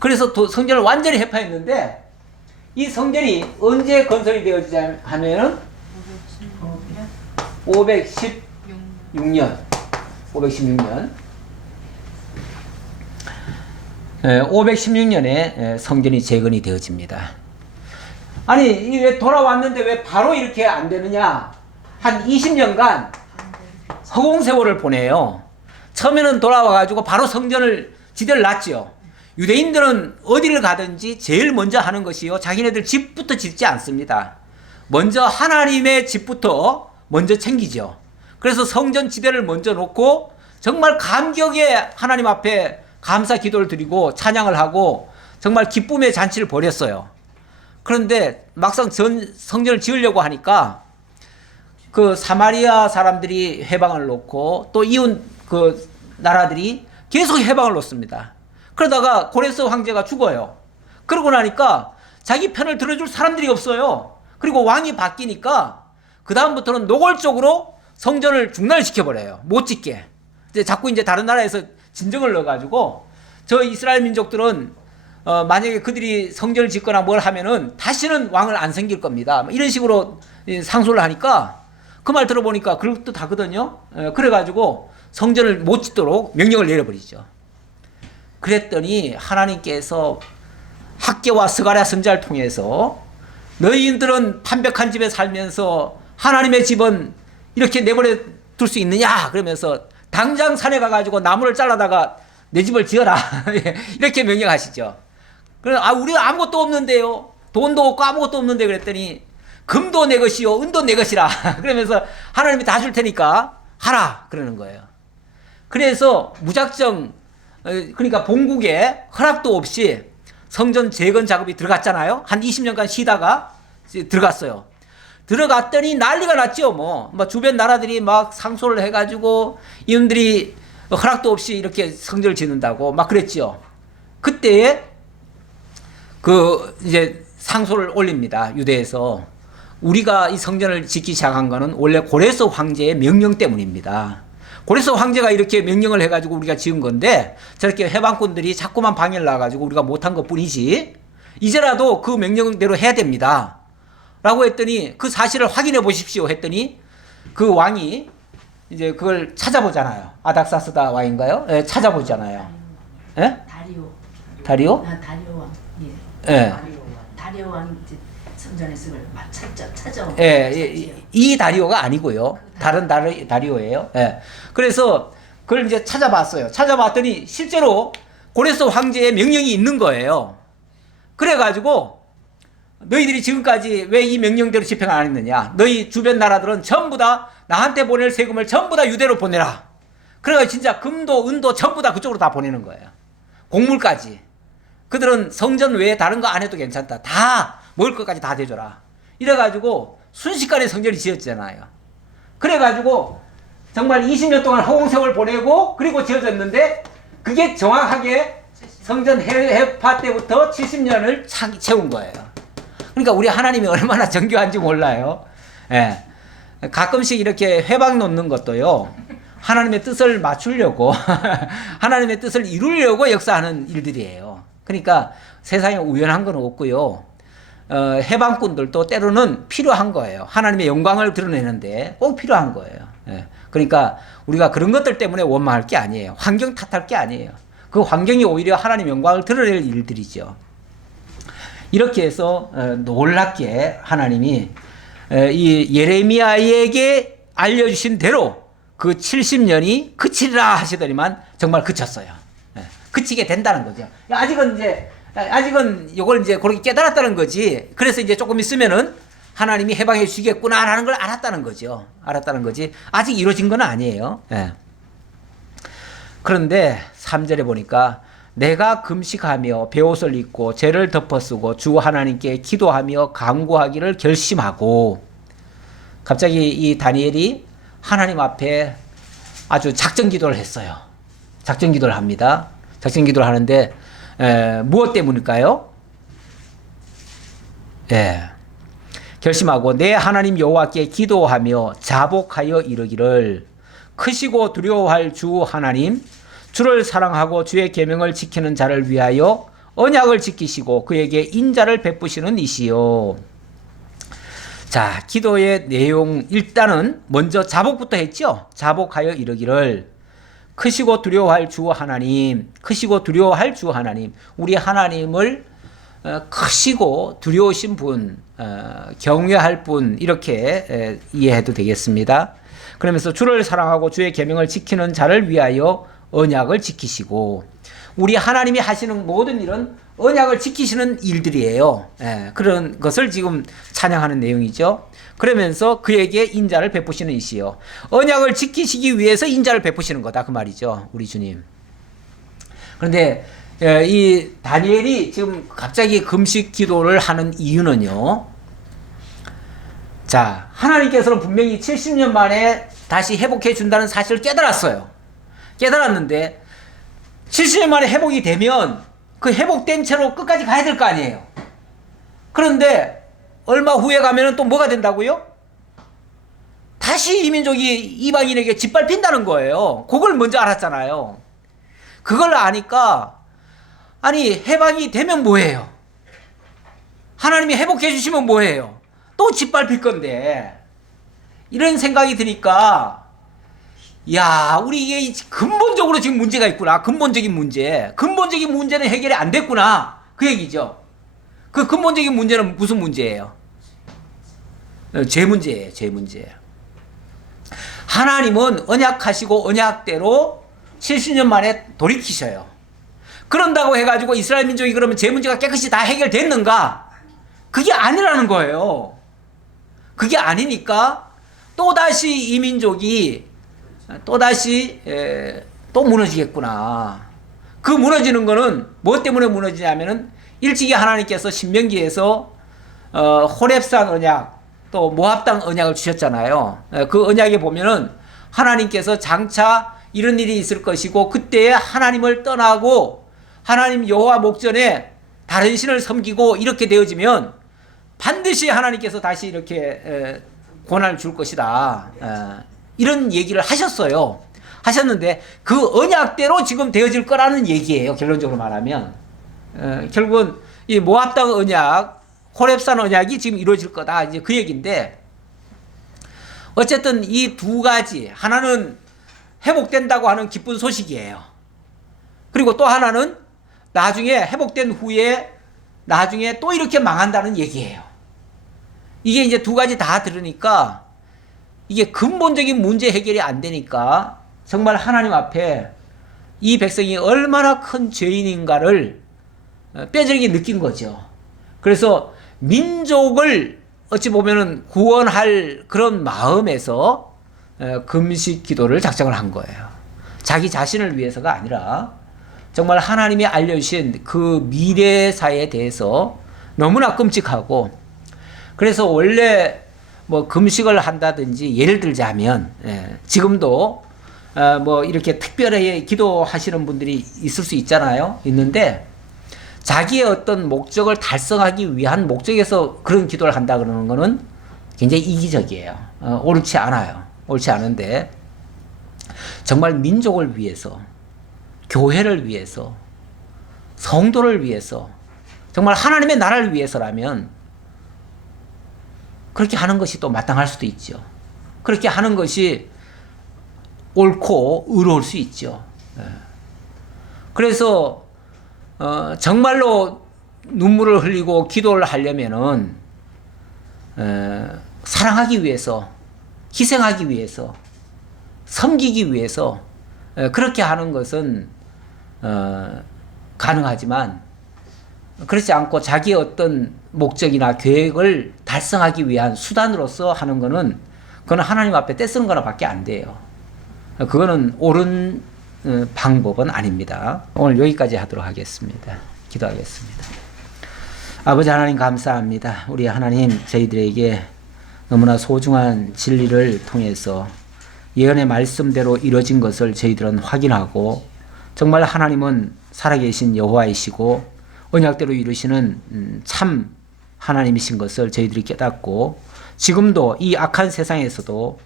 그래서 성전을 완전히 회파했는데 이 성전이 언제 건설이 되어지자 하면은 516년 516년에 성전이 재건이 되어집니다. 아니 왜 돌아왔는데 왜 바로 이렇게 안 되느냐? 한 20년간 허공세월을 보내요. 처음에는 돌아와가지고 바로 성전을 지대를 놨죠. 유대인들은 어디를 가든지 제일 먼저 하는 것이요, 자기네들 집부터 짓지 않습니다. 먼저 하나님의 집부터 먼저 챙기죠. 그래서 성전 지대를 먼저 놓고 정말 감격에 하나님 앞에 감사 기도를 드리고 찬양을 하고 정말 기쁨의 잔치를 벌였어요. 그런데 막상 성전을 지으려고 하니까 그 사마리아 사람들이 해방을 놓고 또 이웃 그 나라들이 계속 해방을 놓습니다. 그러다가 고레스 황제가 죽어요. 그러고 나니까 자기 편을 들어줄 사람들이 없어요. 그리고 왕이 바뀌니까 그 다음부터는 노골적으로 성전을 중단시켜버려요. 못 짓게. 이제 자꾸 이제 다른 나라에서 진정을 넣어가지고 저 이스라엘 민족들은 만약에 그들이 성전을 짓거나 뭘 하면은 다시는 왕을 안 섬길 겁니다. 이런 식으로 상소를 하니까 그 말 들어보니까 그럴 듯 하거든요. 그래가지고 성전을 못 짓도록 명령을 내려버리죠. 그랬더니 하나님께서 학개와 스가랴 선지자를 통해서 너희들은 판벽한 집에 살면서 하나님의 집은 이렇게 내버려 둘 수 있느냐 그러면서 당장 산에 가가지고 나무를 잘라다가 내 집을 지어라 이렇게 명령하시죠. 그래서 우리가 아무것도 없는데요, 돈도 없고 아무것도 없는데 그랬더니 금도 내 것이요 은도 내 것이라 그러면서 하나님이 다 줄 테니까 하라 그러는 거예요. 그래서 무작정 그러니까 본국에 허락도 없이 성전 재건 작업이 들어갔잖아요. 한 20년간 쉬다가 들어갔어요. 들어갔더니 난리가 났죠. 뭐 주변 나라들이 막 상소를 해가지고 이놈들이 허락도 없이 이렇게 성전을 짓는다고 막 그랬죠. 그때에 이제 상소를 올립니다. 유대에서. 우리가 이 성전을 짓기 시작한 거는 원래 고레스 황제의 명령 때문입니다. 고레스 황제가 이렇게 명령을 해가지고 우리가 지은 건데 저렇게 해방꾼들이 자꾸만 방해를 놔가지고 우리가 못한 것 뿐이지 이제라도 그 명령대로 해야 됩니다 라고 했더니 그 사실을 확인해 보십시오 했더니 그 왕이 이제 그걸 찾아보잖아요. 아닥사스다 왕인가요? 예, 찾아보잖아요. 예? 다리오? 다리오 왕. 예. 예. 다리오 왕 이제 성전에서 그걸 막 찾아. 예, 이 다리오가 아니고요. 다른 다리오예요. 예. 그래서 그걸 이제 찾아봤어요. 찾아봤더니 실제로 고레스 황제의 명령이 있는 거예요. 그래가지고 너희들이 지금까지 왜 이 명령대로 집행 안 했느냐? 너희 주변 나라들은 전부 다 나한테 보낼 세금을 전부 다 유대로 보내라. 그래가지고 진짜 금도 은도 전부 다 그쪽으로 다 보내는 거예요. 곡물까지. 그들은 성전 외에 다른 거 안 해도 괜찮다. 다 먹을 것까지 다 대줘라. 이래가지고 순식간에 성전이 지었잖아요. 그래가지고 정말 20년 동안 허공세월 보내고 그리고 지어졌는데 그게 정확하게 성전 해파 때부터 70년을 채운 거예요. 그러니까 우리 하나님이 얼마나 정교한지 몰라요. 예. 가끔씩 이렇게 회방 놓는 것도요. 하나님의 뜻을 맞추려고 하나님의 뜻을 이루려고 역사하는 일들이에요. 그러니까 세상에 우연한 건 없고요. 해방꾼들도 때로는 필요한 거예요. 하나님의 영광을 드러내는데 꼭 필요한 거예요. 예. 그러니까 우리가 그런 것들 때문에 원망할 게 아니에요. 환경 탓할 게 아니에요. 그 환경이 오히려 하나님의 영광을 드러낼 일들이죠. 이렇게 해서 놀랍게 하나님이 이 예레미야에게 알려주신 대로 그 70년이 그치리라 하시더니만 정말 그쳤어요. 그치게 된다는 거죠. 아직은 이걸 이제 그렇게 깨달았다는 거지. 그래서 이제 조금 있으면은 하나님이 해방해 주시겠구나라는 걸 알았다는 거죠. 알았다는 거지. 아직 이루어진 건 아니에요. 그런데 3절에 보니까 내가 금식하며 베옷을 입고 죄를 덮어쓰고 주 하나님께 기도하며 간구하기를 결심하고 갑자기 이 다니엘이 하나님 앞에 아주 작정 기도를 했어요. 작정 기도를 합니다. 작정 기도를 하는데 무엇 때문일까요? 결심하고 내 하나님 여호와께 기도하며 자복하여 이르기를 크시고 두려워할 주 하나님 주를 사랑하고 주의 계명을 지키는 자를 위하여 언약을 지키시고 그에게 인자를 베푸시는 이시요. 자, 기도의 내용 일단은 먼저 자복부터 했죠. 자복하여 이르기를 크시고 두려워할 주 하나님, 크시고 두려워할 주 하나님, 우리 하나님을 크시고 두려우신 분, 경외할 분 이렇게 이해해도 되겠습니다. 그러면서 주를 사랑하고 주의 계명을 지키는 자를 위하여 언약을 지키시고 우리 하나님이 하시는 모든 일은 언약을 지키시는 일들이에요. 그런 것을 지금 찬양하는 내용이죠. 그러면서 그에게 인자를 베푸시는 이시요. 언약을 지키시기 위해서 인자를 베푸시는 거다 그 말이죠. 우리 주님. 그런데 이 다니엘이 지금 갑자기 금식 기도를 하는 이유는요. 자, 하나님께서는 분명히 70년 만에 다시 회복해 준다는 사실을 깨달았어요. 깨달았는데 70년 만에 회복이 되면 그 회복된 채로 끝까지 가야 될 거 아니에요. 그런데 얼마 후에 가면은 또 뭐가 된다고요? 다시 이민족이 이방인에게 짓밟힌다는 거예요. 그걸 먼저 알았잖아요. 그걸 아니까 아니 해방이 되면 뭐해요? 하나님이 회복해 주시면 뭐해요? 또 짓밟힐 건데 이런 생각이 드니까 야, 우리 이게 근본적으로 지금 문제가 있구나. 근본적인 문제. 근본적인 문제는 해결이 안 됐구나. 그 얘기죠. 그 근본적인 문제는 무슨 문제예요? 죄 문제예요. 죄 문제예요. 하나님은 언약하시고 언약대로 70년 만에 돌이키셔요. 그런다고 해가지고 이스라엘 민족이 그러면 죄 문제가 깨끗이 다 해결됐는가? 그게 아니라는 거예요. 그게 아니니까 또다시 이 민족이 또다시 또 무너지겠구나. 그 무너지는 거는 뭐 때문에 무너지냐면은 일찍이 하나님께서 신명기에서 호렙산 언약 또 모압 땅 언약을 주셨잖아요. 그 언약에 보면은 하나님께서 장차 이런 일이 있을 것이고 그때에 하나님을 떠나고 하나님 여호와 목전에 다른 신을 섬기고 이렇게 되어지면 반드시 하나님께서 다시 이렇게 고난을 줄 것이다. 이런 얘기를 하셨어요. 하셨는데 그 언약대로 지금 되어질 거라는 얘기예요. 결론적으로 말하면 결국은 이 모압 땅 언약, 호렙산 언약이 지금 이루어질 거다. 이제 그 얘기인데 어쨌든 이 두 가지, 하나는 회복된다고 하는 기쁜 소식이에요. 그리고 또 하나는 나중에 회복된 후에 나중에 또 이렇게 망한다는 얘기예요. 이게 이제 두 가지 다 들으니까 이게 근본적인 문제 해결이 안 되니까 정말 하나님 앞에 이 백성이 얼마나 큰 죄인인가를 뼈저리게 느낀 거죠. 그래서 민족을 어찌 보면은 구원할 그런 마음에서 금식 기도를 작정을 한 거예요. 자기 자신을 위해서가 아니라 정말 하나님이 알려주신 그 미래사에 대해서 너무나 끔찍하고, 그래서 원래 뭐 금식을 한다든지 예를 들자면 지금도 뭐 이렇게 특별하게 기도하시는 분들이 있을 수 있잖아요. 있는데 자기의 어떤 목적을 달성하기 위한 목적에서 그런 기도를 한다 그러는 거는 굉장히 이기적이에요. 옳지 않아요. 옳지 않은데 정말 민족을 위해서, 교회를 위해서, 성도를 위해서, 정말 하나님의 나라를 위해서라면 그렇게 하는 것이 또 마땅할 수도 있죠. 그렇게 하는 것이 옳고 의로울 수 있죠. 그래서 정말로 눈물을 흘리고 기도를 하려면은 사랑하기 위해서, 희생하기 위해서, 섬기기 위해서 그렇게 하는 것은 가능하지만 그렇지 않고 자기의 어떤 목적이나 계획을 달성하기 위한 수단으로서 하는 것은 그건 하나님 앞에 떼쓰는 거나 밖에 안 돼요. 그거는 옳은 방법은 아닙니다. 오늘 여기까지 하도록 하겠습니다. 기도하겠습니다. 아버지 하나님 감사합니다. 우리 하나님 저희들에게 너무나 소중한 진리를 통해서 예언의 말씀대로 이루어진 것을 저희들은 확인하고 정말 하나님은 살아계신 여호와이시고 언약대로 이루시는 참 하나님이신 것을 저희들이 깨닫고 지금도 이 악한 세상에서도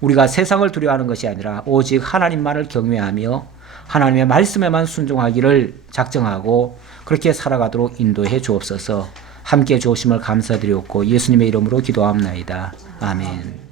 우리가 세상을 두려워하는 것이 아니라 오직 하나님만을 경외하며 하나님의 말씀에만 순종하기를 작정하고 그렇게 살아가도록 인도해 주옵소서. 함께 주오심을 감사드리옵고 예수님의 이름으로 기도합나이다. 아멘.